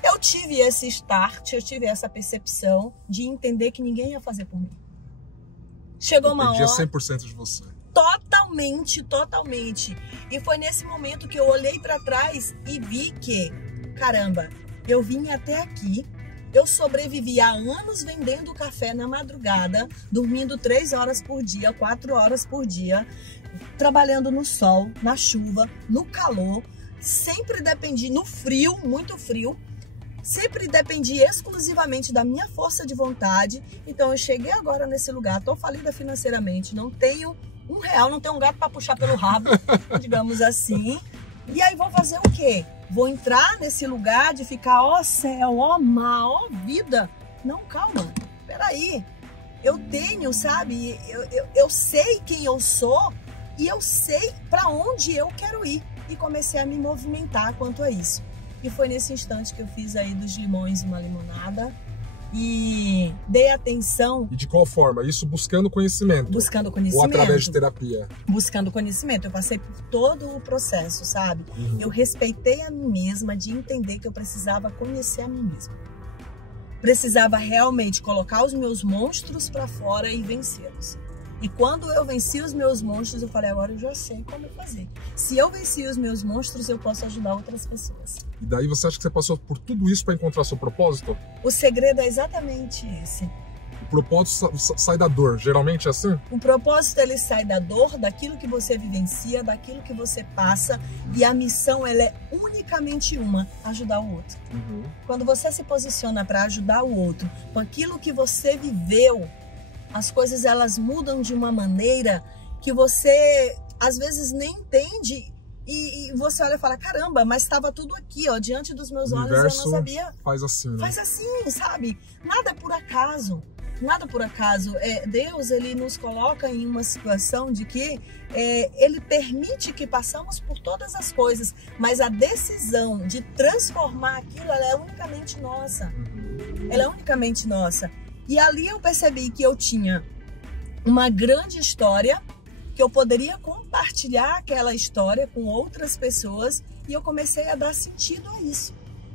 Eu tive esse start, eu tive essa percepção de entender que ninguém ia fazer por mim. Chegou uma hora... Dependia 100% de você. Totalmente. E foi nesse momento que eu olhei para trás e vi que, caramba, eu vim até aqui, eu sobrevivi há anos vendendo café na madrugada, dormindo 3 horas por dia, 4 horas por dia, trabalhando no sol, na chuva, no calor, sempre dependi, no frio, muito frio, sempre dependi exclusivamente da minha força de vontade. Então eu cheguei agora nesse lugar, tô falida financeiramente, não tenho R$1, não tenho um gato para puxar pelo rabo, digamos assim. E aí vou fazer o quê? Vou entrar nesse lugar de ficar, ó céu, ó mar, ó vida. Não, calma, peraí. Eu tenho, sabe, eu sei quem eu sou e eu sei para onde eu quero ir. E comecei a me movimentar quanto a isso. E foi nesse instante que eu fiz aí dos limões uma limonada e dei atenção. E de qual forma? Isso buscando conhecimento? Buscando conhecimento. Ou através de terapia? Buscando conhecimento. Eu passei por todo o processo, sabe? Eu respeitei a mim mesma de entender que eu precisava conhecer a mim mesma. Precisava realmente colocar os meus monstros para fora e vencê-los. E quando eu venci os meus monstros, eu falei, agora eu já sei como fazer. Se eu venci os meus monstros, eu posso ajudar outras pessoas. E daí você acha que você passou por tudo isso para encontrar seu propósito? O segredo é exatamente esse. O propósito sai da dor, geralmente é assim? O propósito, ele sai da dor, daquilo que você vivencia, daquilo que você passa. E a missão, ela é unicamente uma, ajudar o outro. Quando você se posiciona para ajudar o outro, com aquilo que você viveu, as coisas elas mudam de uma maneira que você às vezes nem entende e você olha e fala, caramba, mas estava tudo aqui, ó, diante dos meus olhos, eu não sabia. Faz assim, né? Faz assim, sabe? Nada por acaso. Nada por acaso. Deus, ele nos coloca em uma situação de que ele permite que passamos por todas as coisas, mas a decisão de transformar aquilo, ela é unicamente nossa. Ela é unicamente nossa. E ali eu percebi que eu tinha uma grande história, que eu poderia compartilhar aquela história com outras pessoas e eu comecei a dar sentido a isso.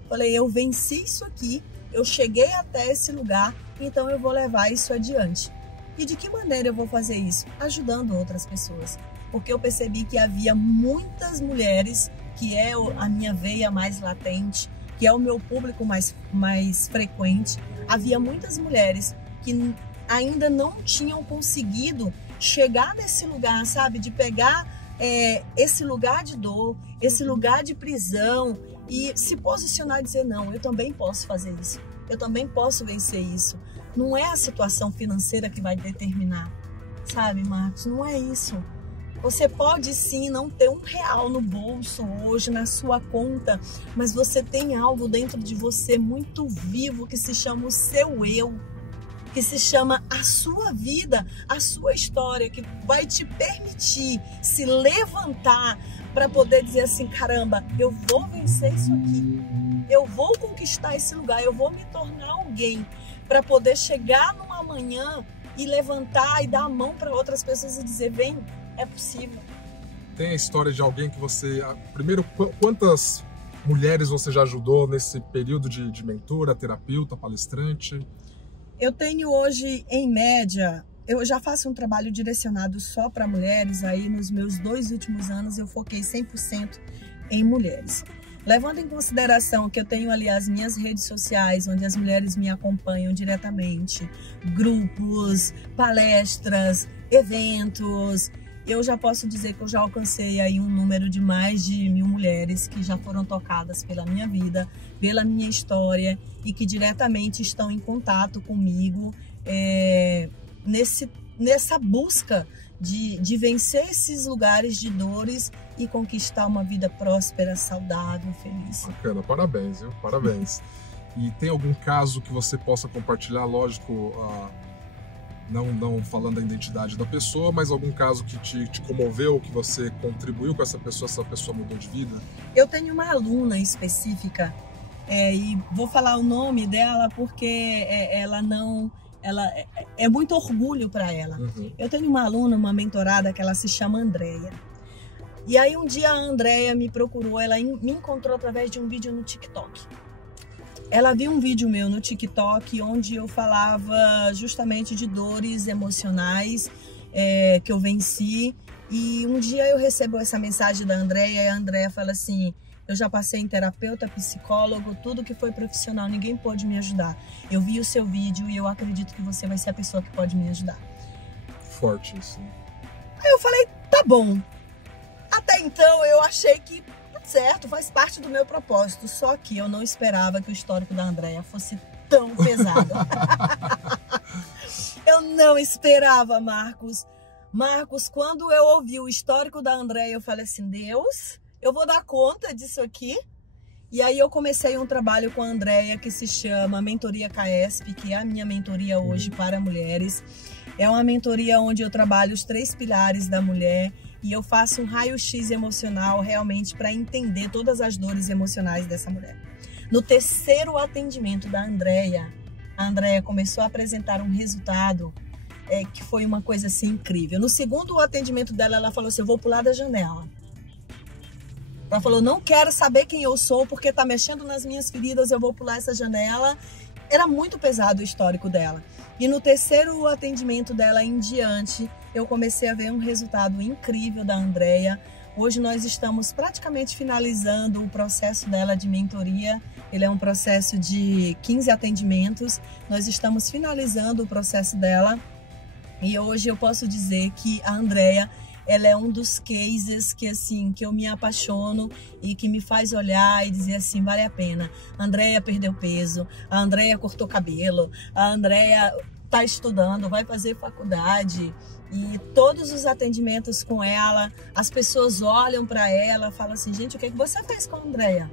Falei, eu venci isso aqui, eu cheguei até esse lugar, então eu vou levar isso adiante. E de que maneira eu vou fazer isso? Ajudando outras pessoas. Porque eu percebi que havia muitas mulheres, que é a minha veia mais latente, que é o meu público mais frequente, havia muitas mulheres que ainda não tinham conseguido chegar nesse lugar, sabe? De pegar esse lugar de dor, esse lugar de prisão e se posicionar e dizer, não, eu também posso fazer isso, eu também posso vencer isso. Não é a situação financeira que vai determinar, sabe, Marcos? Não é isso. Você pode sim não ter R$1 no bolso hoje, na sua conta, mas você tem algo dentro de você muito vivo que se chama o seu eu, que se chama a sua vida, a sua história, que vai te permitir se levantar para poder dizer assim, caramba, eu vou vencer isso aqui, eu vou conquistar esse lugar, eu vou me tornar alguém para poder chegar numa manhã e levantar e dar a mão para outras pessoas e dizer, vem, é possível. Tem a história de alguém que você... Primeiro, quantas mulheres você já ajudou nesse período de mentora, terapeuta, palestrante? Eu tenho hoje, em média, eu já faço um trabalho direcionado só para mulheres. Aí nos meus 2 últimos anos eu foquei 100% em mulheres. Levando em consideração que eu tenho ali as minhas redes sociais, onde as mulheres me acompanham diretamente, grupos, palestras, eventos, eu já posso dizer que eu já alcancei aí um número de mais de 1000 mulheres que já foram tocadas pela minha vida, pela minha história e que diretamente estão em contato comigo nessa busca de vencer esses lugares de dores e conquistar uma vida próspera, saudável, feliz. Bacana, parabéns, viu? Parabéns. E tem algum caso que você possa compartilhar, lógico, não falando da identidade da pessoa, mas algum caso que te comoveu, que você contribuiu com essa pessoa mudou de vida? Eu tenho uma aluna específica, e vou falar o nome dela porque ela é muito orgulho para ela. Uhum. Eu tenho uma aluna, uma mentorada, que ela se chama Andréia. E aí um dia a Andréia me procurou, ela me encontrou através de um vídeo no TikTok. Ela viu um vídeo meu no TikTok onde eu falava justamente de dores emocionais que eu venci. E um dia eu recebo essa mensagem da Andréia e a Andréia fala assim: eu já passei em terapeuta, psicólogo, tudo que foi profissional, ninguém pôde me ajudar. Eu vi o seu vídeo e eu acredito que você vai ser a pessoa que pode me ajudar. Forte isso. Aí eu falei, tá bom. Até então eu achei que certo, faz parte do meu propósito, só que eu não esperava que o histórico da Andréia fosse tão pesado. Eu não esperava, Marcos. Marcos, quando eu ouvi o histórico da Andréia, eu falei assim, Deus, eu vou dar conta disso aqui? E aí eu comecei um trabalho com a Andréia que se chama Mentoria CAESP, que é a minha mentoria hoje para mulheres. É uma mentoria onde eu trabalho os 3 pilares da mulher e eu faço um raio-x emocional realmente para entender todas as dores emocionais dessa mulher. No 3º atendimento da Andréia, a Andréia começou a apresentar um resultado que foi uma coisa assim incrível. No 2º atendimento dela, ela falou assim, eu vou pular da janela. Ela falou, não quero saber quem eu sou porque tá mexendo nas minhas feridas, eu vou pular essa janela. Era muito pesado o histórico dela. E no 3º atendimento dela em diante, eu comecei a ver um resultado incrível da Andréia. Hoje nós estamos praticamente finalizando o processo dela de mentoria. Ele é um processo de 15 atendimentos. Nós estamos finalizando o processo dela. E hoje eu posso dizer que a Andréia, ela é um dos cases que eu me apaixono e que me faz olhar e dizer assim, vale a pena. A Andréia perdeu peso, a Andréia cortou cabelo, a Andréia está estudando, vai fazer faculdade. E todos os atendimentos com ela, as pessoas olham para ela e falam assim, gente, o que você fez com a Andréia?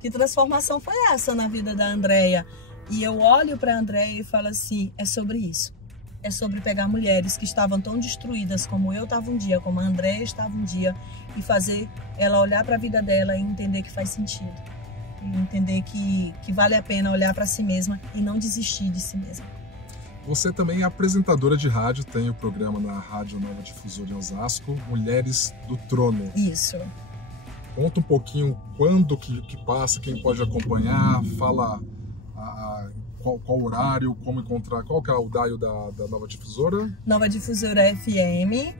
Que transformação foi essa na vida da Andréia? E eu olho para a Andréia e falo assim, é sobre isso. É sobre pegar mulheres que estavam tão destruídas como eu estava um dia, como a Andréia estava um dia, e fazer ela olhar para a vida dela e entender que faz sentido. E entender que vale a pena olhar para si mesma e não desistir de si mesma. Você também é apresentadora de rádio, tem o programa na Rádio Nova Difusora em Osasco, Mulheres do Trono. Isso. Conta um pouquinho quando que passa, quem pode acompanhar, fala qual horário, como encontrar, qual que é o dial da Nova Difusora? Nova Difusora FM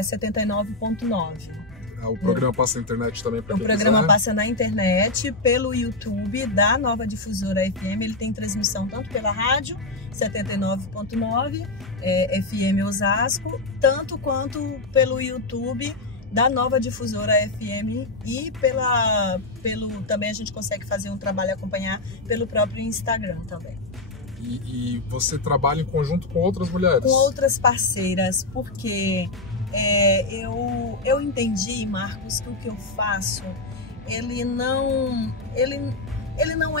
79.9. O programa passa na internet também para quem quiser? O programa passa na internet, pelo YouTube da Nova Difusora FM. Ele tem transmissão tanto pela rádio 79.9 FM Osasco, tanto quanto pelo YouTube da Nova Difusora FM e também a gente consegue fazer um trabalho acompanhar pelo próprio Instagram também. E você trabalha em conjunto com outras mulheres? Com outras parceiras, porque eu entendi, Marcos, que o que eu faço, ele não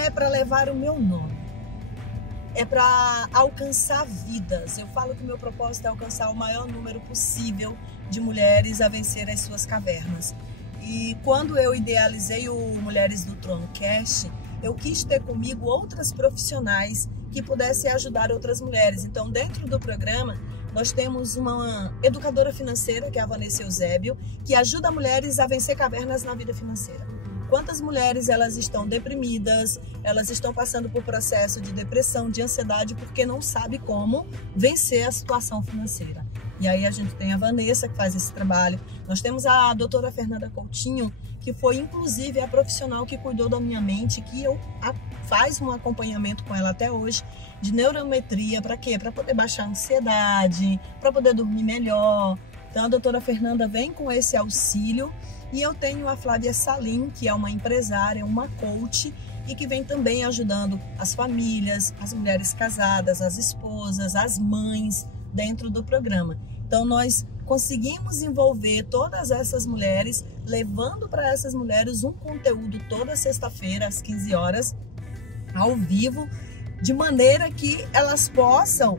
é para levar o meu nome. É para alcançar vidas. Eu falo que o meu propósito é alcançar o maior número possível de mulheres a vencer as suas cavernas. E quando eu idealizei o Mulheres do Trono Cast, eu quis ter comigo outras profissionais que pudessem ajudar outras mulheres. Então, dentro do programa, nós temos uma educadora financeira, que é a Vanessa Eusébio, que ajuda mulheres a vencer cavernas na vida financeira. Quantas mulheres elas estão deprimidas, elas estão passando por processo de depressão, de ansiedade, porque não sabe como vencer a situação financeira. E aí a gente tem a Vanessa, que faz esse trabalho. Nós temos a doutora Fernanda Coutinho, que foi inclusive a profissional que cuidou da minha mente, que eu faz um acompanhamento com ela até hoje, de neurometria. Para quê? Para poder baixar a ansiedade, para poder dormir melhor, Então a doutora Fernanda vem com esse auxílio e eu tenho a Flávia Salim, que é uma empresária, uma coach e que vem também ajudando as famílias, as mulheres casadas, as esposas, as mães dentro do programa. Então nós conseguimos envolver todas essas mulheres, levando para essas mulheres um conteúdo toda sexta-feira às 15 horas, ao vivo, de maneira que elas possam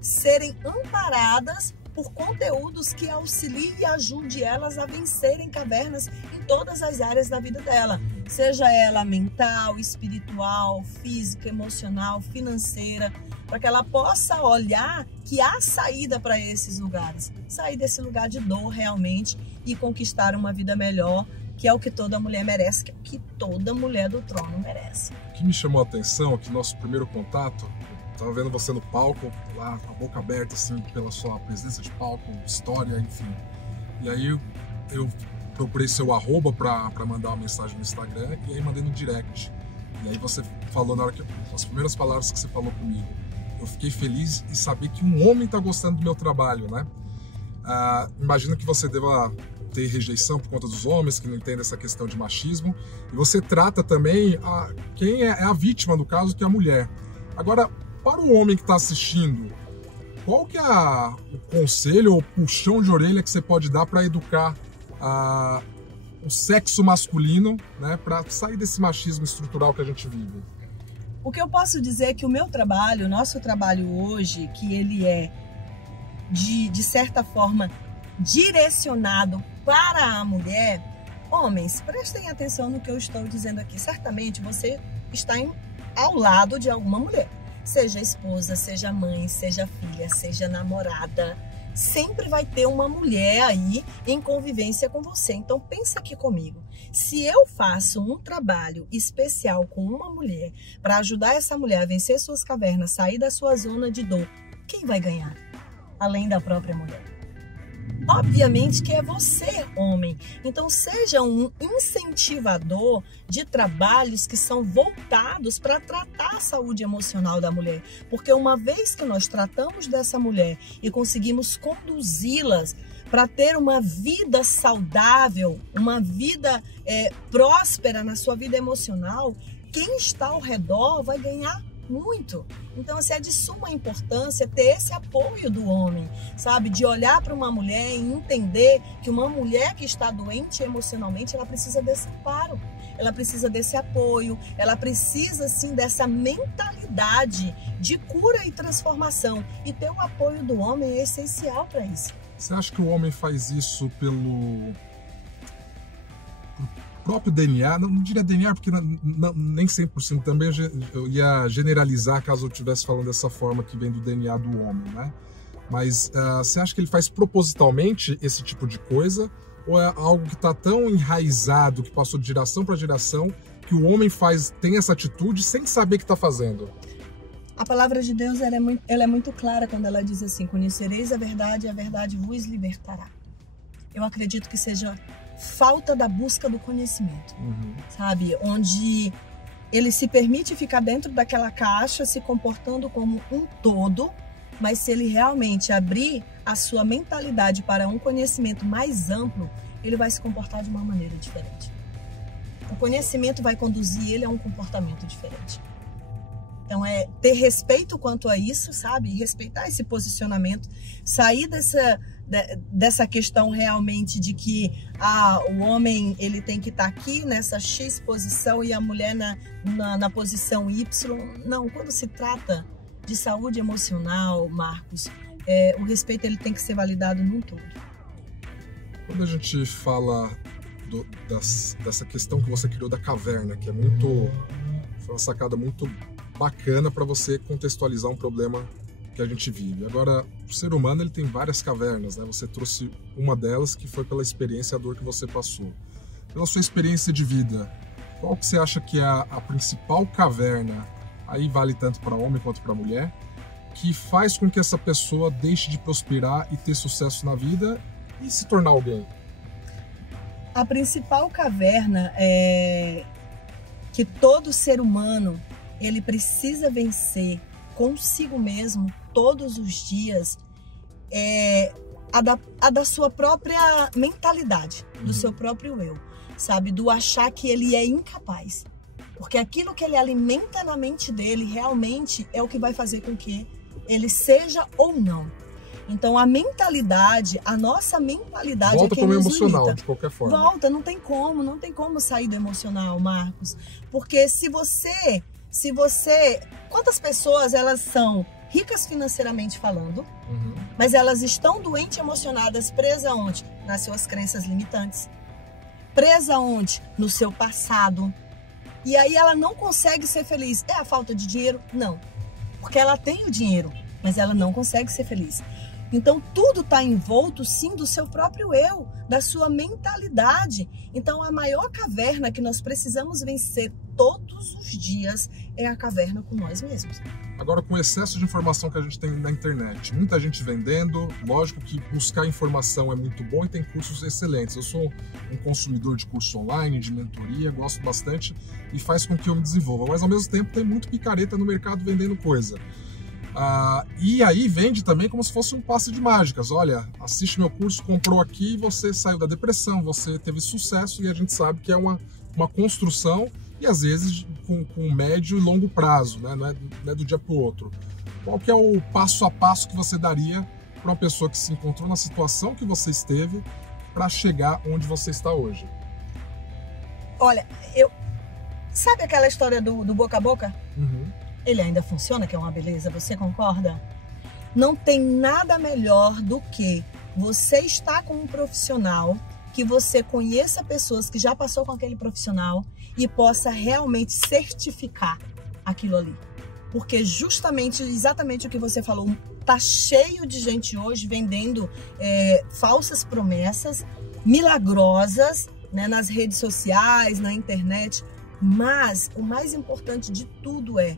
serem amparadas por conteúdos que auxiliem e ajudem elas a vencerem cavernas em todas as áreas da vida dela, seja ela mental, espiritual, física, emocional, financeira, para que ela possa olhar que há saída para esses lugares, sair desse lugar de dor realmente e conquistar uma vida melhor, que é o que toda mulher merece, que é o que toda mulher do trono merece. O que me chamou a atenção é que nosso primeiro contato, estava vendo você no palco, lá com a boca aberta, assim, pela sua presença de palco, história, enfim. E aí eu procurei seu arroba para mandar uma mensagem no Instagram e aí mandei no direct. E aí você falou, na hora que as primeiras palavras que você falou comigo, eu fiquei feliz em saber que um homem está gostando do meu trabalho, né? Imagino que você deva ter rejeição por conta dos homens que não entendem essa questão de machismo. E você trata também quem é a vítima do caso, que é a mulher. Agora, para o homem que está assistindo, qual que é o conselho ou puxão de orelha que você pode dar para educar o sexo masculino, né, para sair desse machismo estrutural que a gente vive? O que eu posso dizer é que o meu trabalho, o nosso trabalho hoje, que ele é de certa forma direcionado para a mulher, homens, prestem atenção no que eu estou dizendo aqui. Certamente você está ao lado de alguma mulher, seja esposa, seja mãe, seja filha, seja namorada, sempre vai ter uma mulher aí em convivência com você. Então pensa aqui comigo, se eu faço um trabalho especial com uma mulher para ajudar essa mulher a vencer suas cavernas, sair da sua zona de dor, quem vai ganhar? Além da própria mulher. Obviamente que é você, homem. Então seja um incentivador de trabalhos que são voltados para tratar a saúde emocional da mulher. Porque uma vez que nós tratamos dessa mulher e conseguimos conduzi-las para ter uma vida saudável, uma vida próspera na sua vida emocional, quem está ao redor vai ganhar muito. Então, assim, é de suma importância ter esse apoio do homem, sabe? De olhar para uma mulher e entender que uma mulher que está doente emocionalmente, ela precisa desse amparo, ela precisa desse apoio, ela precisa, sim, dessa mentalidade de cura e transformação. E ter o apoio do homem é essencial para isso. Você acha que o homem faz isso pelo próprio DNA? Não diria DNA, porque nem 100% também eu ia generalizar caso eu estivesse falando dessa forma que vem do DNA do homem, né? Mas você acha que ele faz propositalmente esse tipo de coisa? Ou é algo que está tão enraizado, que passou de geração para geração, que o homem tem essa atitude sem saber que está fazendo? A palavra de Deus ela é muito clara quando ela diz assim: conhecereis a verdade e a verdade vos libertará. Eu acredito que seja falta da busca do conhecimento, sabe? Onde ele se permite ficar dentro daquela caixa, se comportando como um todo, mas se ele realmente abrir a sua mentalidade para um conhecimento mais amplo, ele vai se comportar de uma maneira diferente. O conhecimento vai conduzir ele a um comportamento diferente. Então é ter respeito quanto a isso, sabe? Respeitar esse posicionamento, sair dessa questão realmente de que o homem ele tem que estar aqui nessa X posição e a mulher na posição Y. Não, quando se trata de saúde emocional, Marcos, o respeito ele tem que ser validado num todo. Quando a gente fala dessa questão que você criou da caverna, que foi uma sacada muito bacana para você contextualizar um problema que a gente vive. Agora, o ser humano ele tem várias cavernas, né? Você trouxe uma delas que foi pela experiência, a dor que você passou. Pela sua experiência de vida, qual que você acha que é a principal caverna, aí vale tanto para homem quanto para mulher, que faz com que essa pessoa deixe de prosperar e ter sucesso na vida e se tornar alguém? A principal caverna que todo ser humano ele precisa vencer consigo mesmo todos os dias é a da sua própria mentalidade, do seu próprio eu, sabe? Do achar que ele é incapaz. Porque aquilo que ele alimenta na mente dele realmente é o que vai fazer com que ele seja ou não. Então a mentalidade, a nossa mentalidade volta é quem para o nos emocional, limita. de qualquer forma. Volta, não tem como sair do emocional, Marcos. Porque se você, quantas pessoas elas são ricas financeiramente falando, mas elas estão doentes emocionadas, presas onde? Nas suas crenças limitantes. Presa onde? No seu passado. E aí ela não consegue ser feliz. É a falta de dinheiro? Não. Porque ela tem o dinheiro, mas ela não consegue ser feliz. Então tudo está envolto sim do seu próprio eu, da sua mentalidade. Então a maior caverna que nós precisamos vencer todos os dias é a caverna com nós mesmos. Agora, com o excesso de informação que a gente tem na internet, muita gente vendendo, lógico que buscar informação é muito bom e tem cursos excelentes. Eu sou um consumidor de curso online, de mentoria, gosto bastante e faz com que eu me desenvolva. Mas ao mesmo tempo tem muito picareta no mercado vendendo coisa. E aí vende também como se fosse um passe de mágicas. Olha, assiste meu curso, comprou aqui, você saiu da depressão, você teve sucesso, e a gente sabe que é uma construção e às vezes com médio e longo prazo, né? Não é do dia para o outro. Qual que é o passo a passo que você daria para uma pessoa que se encontrou na situação que você esteve para chegar onde você está hoje? Olha, sabe aquela história do boca a boca? Ele ainda funciona, que é uma beleza, você concorda? Não tem nada melhor do que você estar com um profissional, que você conheça pessoas que já passou com aquele profissional e possa realmente certificar aquilo ali. Porque exatamente o que você falou, tá cheio de gente hoje vendendo falsas promessas, milagrosas, né, nas redes sociais, na internet. Mas o mais importante de tudo é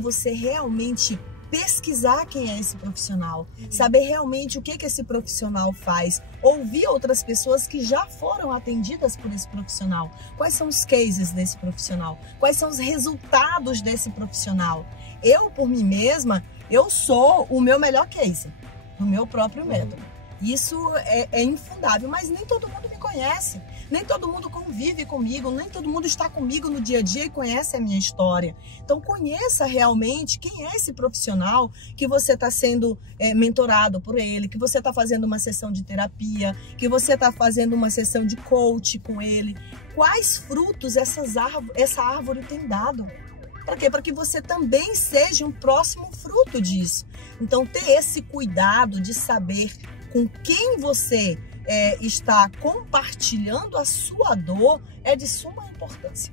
você realmente pesquisar quem é esse profissional, saber realmente o que esse profissional faz, ouvir outras pessoas que já foram atendidas por esse profissional, quais são os cases desse profissional, quais são os resultados desse profissional. Eu, por mim mesma, eu sou o meu melhor case, no meu próprio método. Isso é infundável, mas nem todo mundo me conhece, nem todo mundo convive comigo, nem todo mundo está comigo no dia a dia e conhece a minha história. Então conheça realmente quem é esse profissional que você está sendo mentorado por ele, que você está fazendo uma sessão de terapia, que você está fazendo uma sessão de coach com ele. Quais frutos essa árvore tem dado? Para quê? Para que você também seja um próximo fruto disso. Então ter esse cuidado de saber com quem você está compartilhando a sua dor é de suma importância.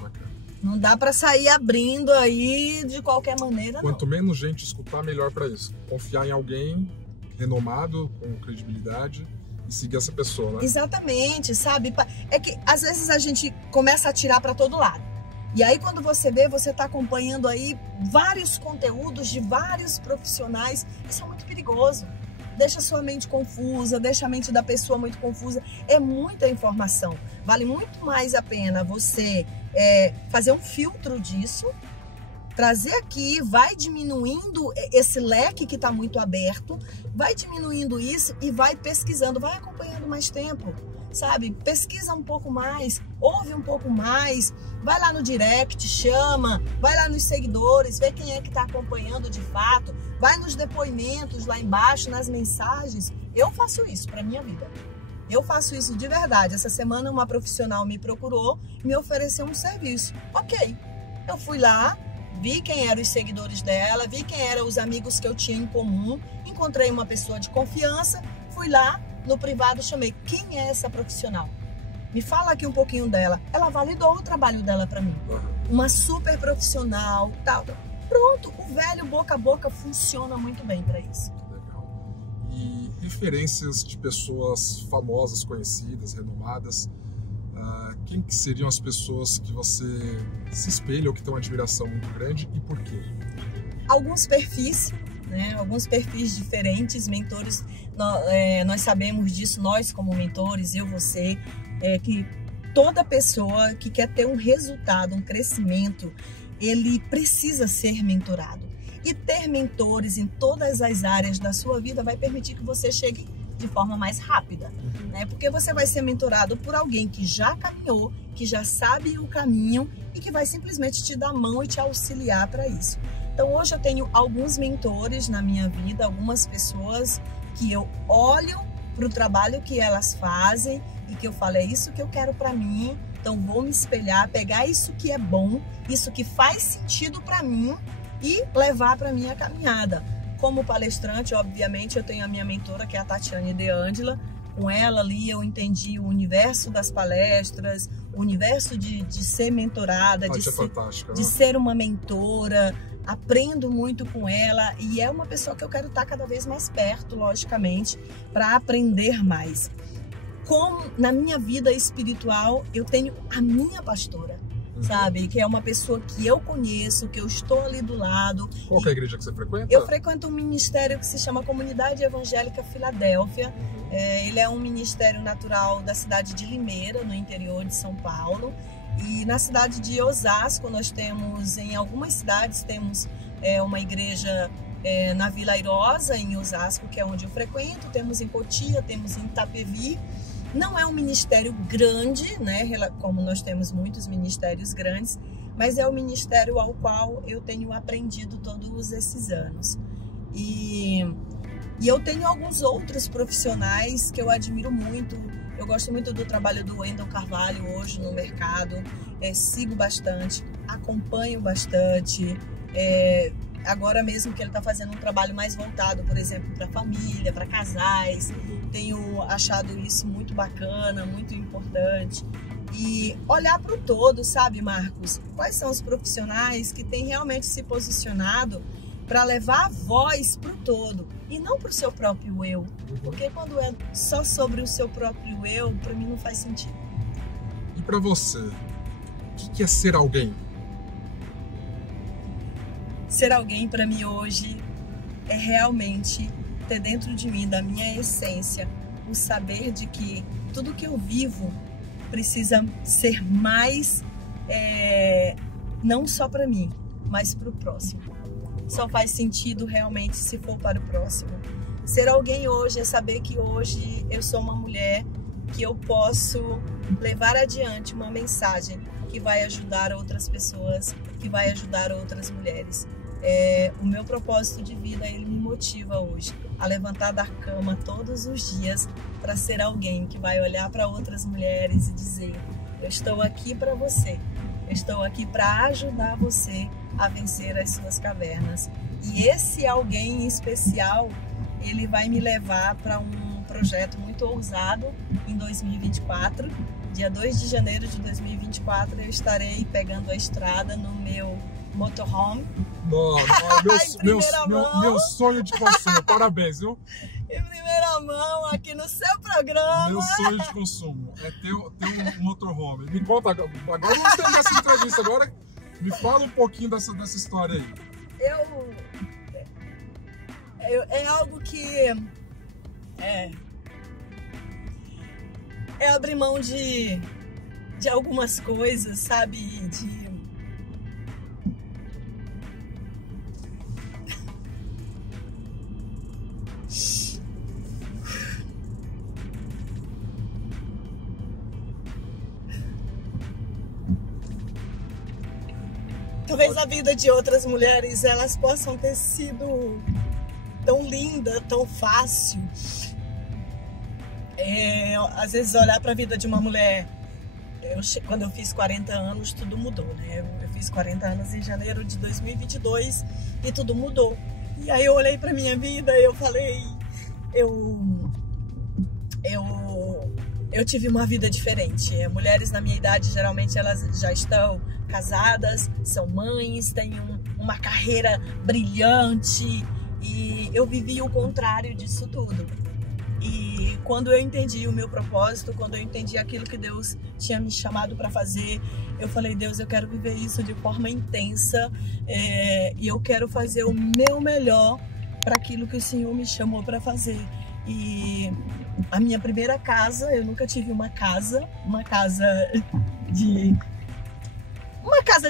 Bacana. Não dá para sair abrindo aí de qualquer maneira, Quanto menos gente escutar, melhor para isso. Confiar em alguém renomado, com credibilidade, e seguir essa pessoa, né? Exatamente, sabe? É que às vezes a gente começa a tirar para todo lado. E aí quando você vê, você está acompanhando aí vários conteúdos de vários profissionais. Isso é muito perigoso. Deixa a sua mente confusa, deixa a mente da pessoa muito confusa. É muita informação. Vale muito mais a pena você fazer um filtro disso, trazer aqui, vai diminuindo esse leque que está muito aberto, vai diminuindo isso e vai pesquisando, vai acompanhando mais tempo, sabe? Pesquisa um pouco mais, ouve um pouco mais, vai lá no direct, chama, vai lá nos seguidores, vê quem é que está acompanhando de fato, vai nos depoimentos lá embaixo, nas mensagens. Eu faço isso para minha vida. Eu faço isso de verdade. Essa semana uma profissional me procurou e me ofereceu um serviço. Ok, eu fui lá, vi quem eram os seguidores dela, vi quem eram os amigos que eu tinha em comum, encontrei uma pessoa de confiança, fui lá no privado, chamei, quem é essa profissional? Me fala aqui um pouquinho dela. Ela validou o trabalho dela para mim. Uma super profissional, tal. Pronto, o velho boca a boca funciona muito bem para isso. Legal. E referências de pessoas famosas, conhecidas, renomadas, quem que seriam as pessoas que você se espelha ou que tem uma admiração muito grande e por quê? Alguns perfis, né? Alguns perfis diferentes, mentores, nós sabemos disso, nós como mentores, eu, você, que toda pessoa que quer ter um resultado, um crescimento, ele precisa ser mentorado. E ter mentores em todas as áreas da sua vida vai permitir que você chegue de forma mais rápida, né? Porque você vai ser mentorado por alguém que já caminhou, que já sabe o caminho e que vai simplesmente te dar a mão e te auxiliar para isso. Então hoje eu tenho alguns mentores na minha vida, algumas pessoas que eu olho para o trabalho que elas fazem e que eu falo, é isso que eu quero para mim, então vou me espelhar, pegar isso que é bom, isso que faz sentido para mim e levar para minha caminhada. Como palestrante, obviamente, eu tenho a minha mentora, que é a Tatiane De Angela. Com ela ali eu entendi o universo das palestras, o universo de ser mentorada, de ser uma mentora. Aprendo muito com ela e é uma pessoa que eu quero estar cada vez mais perto, logicamente, para aprender mais. Como na minha vida espiritual, eu tenho a minha pastora. Sabe? Que é uma pessoa que eu conheço, que eu estou ali do lado. Qual que é a igreja que você frequenta? Eu frequento um ministério que se chama Comunidade Evangélica Filadélfia. Ele é um ministério natural da cidade de Limeira, no interior de São Paulo. E na cidade de Osasco, nós temos, em algumas cidades, temos uma igreja na Vila Airosa, em Osasco, que é onde eu frequento. Temos em Cotia, temos em Itapevi. Não é um ministério grande, né, como nós temos muitos ministérios grandes, mas é o ministério ao qual eu tenho aprendido todos esses anos. E eu tenho alguns outros profissionais que eu admiro muito. Eu gosto muito do trabalho do Wendel Carvalho hoje no mercado, sigo bastante, acompanho bastante. Agora mesmo que ele está fazendo um trabalho mais voltado, por exemplo, para família, para casais. Tenho achado isso muito bacana, muito importante. E olhar para o todo, sabe, Marcos? Quais são os profissionais que têm realmente se posicionado para levar a voz para o todo e não para o seu próprio eu? Porque quando é só sobre o seu próprio eu, para mim não faz sentido. E para você, o que é ser alguém? Ser alguém para mim hoje é realmente ter dentro de mim, da minha essência, o saber de que tudo que eu vivo precisa ser mais, não só para mim, mas para o próximo. Só faz sentido realmente se for para o próximo. Ser alguém hoje é saber que hoje eu sou uma mulher, que eu posso levar adiante uma mensagem que vai ajudar outras pessoas, que vai ajudar outras mulheres. O meu propósito de vida, ele me motiva hoje a levantar da cama todos os dias para ser alguém que vai olhar para outras mulheres e dizer: eu estou aqui para você, eu estou aqui para ajudar você a vencer as suas cavernas. E esse alguém especial, ele vai me levar para um projeto muito ousado em 2024. Dia 2 de janeiro de 2024 eu estarei pegando a estrada no meu motorhome. Meu sonho de consumo, parabéns, viu? Em primeira mão, aqui no seu programa. Meu sonho de consumo é ter um motorhome. Me conta, agora não tem essa entrevista, agora me fala um pouquinho dessa história aí. É algo que é abrir mão de algumas coisas, sabe? Talvez a vida de outras mulheres, elas possam ter sido tão linda, tão fácil. Às vezes olhar para a vida de uma mulher, quando eu fiz 40 anos, tudo mudou, né? Eu fiz 40 anos em janeiro de 2022 e tudo mudou. E aí eu olhei para minha vida e eu falei, eu tive uma vida diferente. Mulheres na minha idade, geralmente, elas já estão casadas, são mães, têm uma carreira brilhante, e eu vivi o contrário disso tudo. E quando eu entendi o meu propósito, quando eu entendi aquilo que Deus tinha me chamado para fazer, eu falei: Deus, eu quero viver isso de forma intensa, e eu quero fazer o meu melhor para aquilo que o Senhor me chamou para fazer. E a minha primeira casa, eu nunca tive uma casa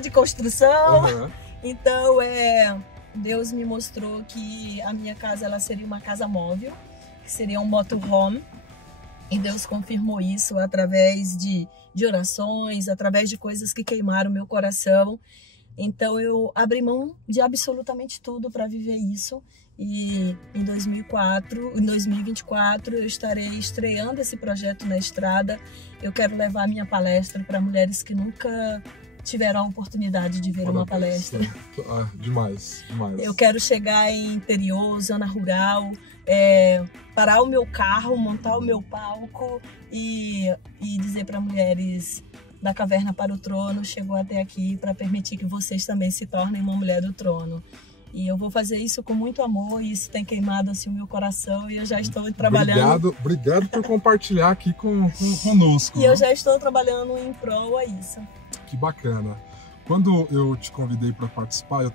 de construção. Uhum. Então Deus me mostrou que a minha casa ela seria uma casa móvel, que seria um motorhome. E Deus confirmou isso através de orações, através de coisas que queimaram meu coração. Então eu abri mão de absolutamente tudo para viver isso. E em 2024 eu estarei estreando esse projeto na estrada. Eu quero levar minha palestra para mulheres que nunca tiveram a oportunidade de ver uma palestra. Demais. Eu quero chegar em interior, zona rural, parar o meu carro, montar o meu palco e dizer para mulheres da caverna para o trono, chegou até aqui para permitir que vocês também se tornem uma mulher do trono. E eu vou fazer isso com muito amor, e isso tem queimado assim o meu coração, e eu já estou trabalhando. Obrigado por compartilhar aqui conosco. E eu já estou trabalhando em prol a isso. Que bacana. Quando eu te convidei para participar, eu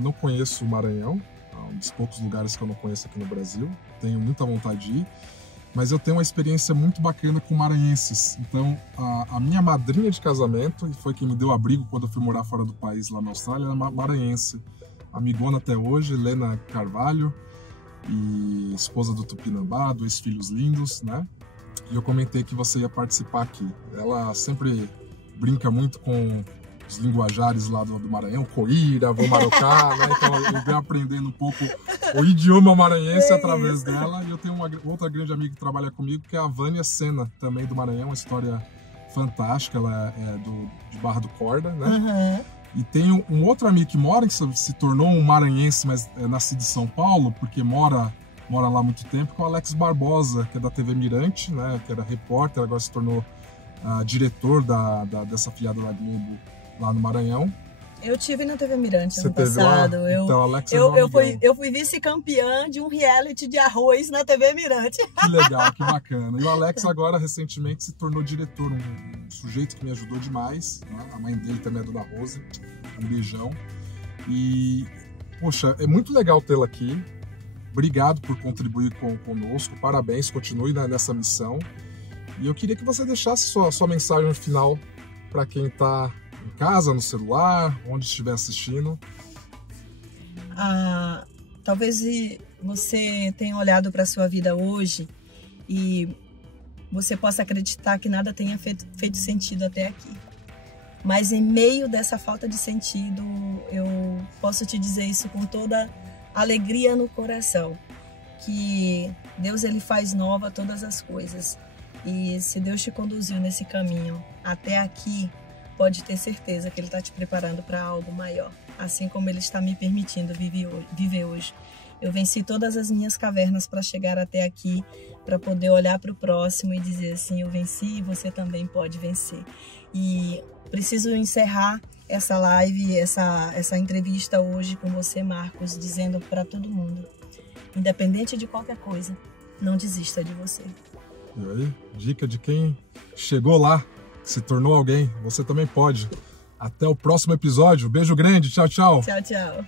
não conheço o Maranhão, é um dos poucos lugares que eu não conheço aqui no Brasil, tenho muita vontade de ir, mas eu tenho uma experiência muito bacana com maranhenses. Então, a minha madrinha de casamento, e foi quem me deu abrigo quando eu fui morar fora do país, lá na Austrália, era maranhense, amigona até hoje, Helena Carvalho, e esposa do Tupinambá, 2 filhos lindos, né? E eu comentei que você ia participar aqui. Ela sempre brinca muito com os linguajares lá do Maranhão, coíra, vomarocá, né? Então eu venho aprendendo um pouco o idioma maranhense através dela. E eu tenho uma outra grande amiga que trabalha comigo, que é a Vânia Sena, também do Maranhão, uma história fantástica. Ela é de Barra do Corda, né? Uhum. E tem um outro amigo que se tornou um maranhense, mas é nascido em São Paulo, porque mora lá há muito tempo, que é o Alex Barbosa, que é da TV Mirante, né? Que era repórter, agora se tornou diretor dessa afiliada da Globo lá no Maranhão. Eu tive na TV Mirante ano teve passado. Lá? Então, Alex eu fui vice-campeã de um reality de arroz na TV Mirante. Que legal, que bacana. E o Alex agora, recentemente, se tornou diretor, um sujeito que me ajudou demais, né? A mãe dele também é Dona Rose, um beijão. E, poxa, é muito legal tê-la aqui. Obrigado por contribuir conosco, parabéns, continue nessa missão. E eu queria que você deixasse sua mensagem final para quem está em casa, no celular, onde estiver assistindo. Talvez você tenha olhado para a sua vida hoje e você possa acreditar que nada tenha feito sentido até aqui. Mas em meio dessa falta de sentido, eu posso te dizer isso com toda alegria no coração, que Deus ele faz nova todas as coisas. E se Deus te conduziu nesse caminho até aqui, pode ter certeza que Ele está te preparando para algo maior, assim como Ele está me permitindo viver hoje. Eu venci todas as minhas cavernas para chegar até aqui, para poder olhar para o próximo e dizer assim, eu venci e você também pode vencer. E preciso encerrar essa live, essa entrevista hoje com você, Marcos, dizendo para todo mundo, independente de qualquer coisa, não desista de você. E aí, dica de quem chegou lá, se tornou alguém, você também pode. Até o próximo episódio. Beijo grande, tchau, tchau. Tchau, tchau.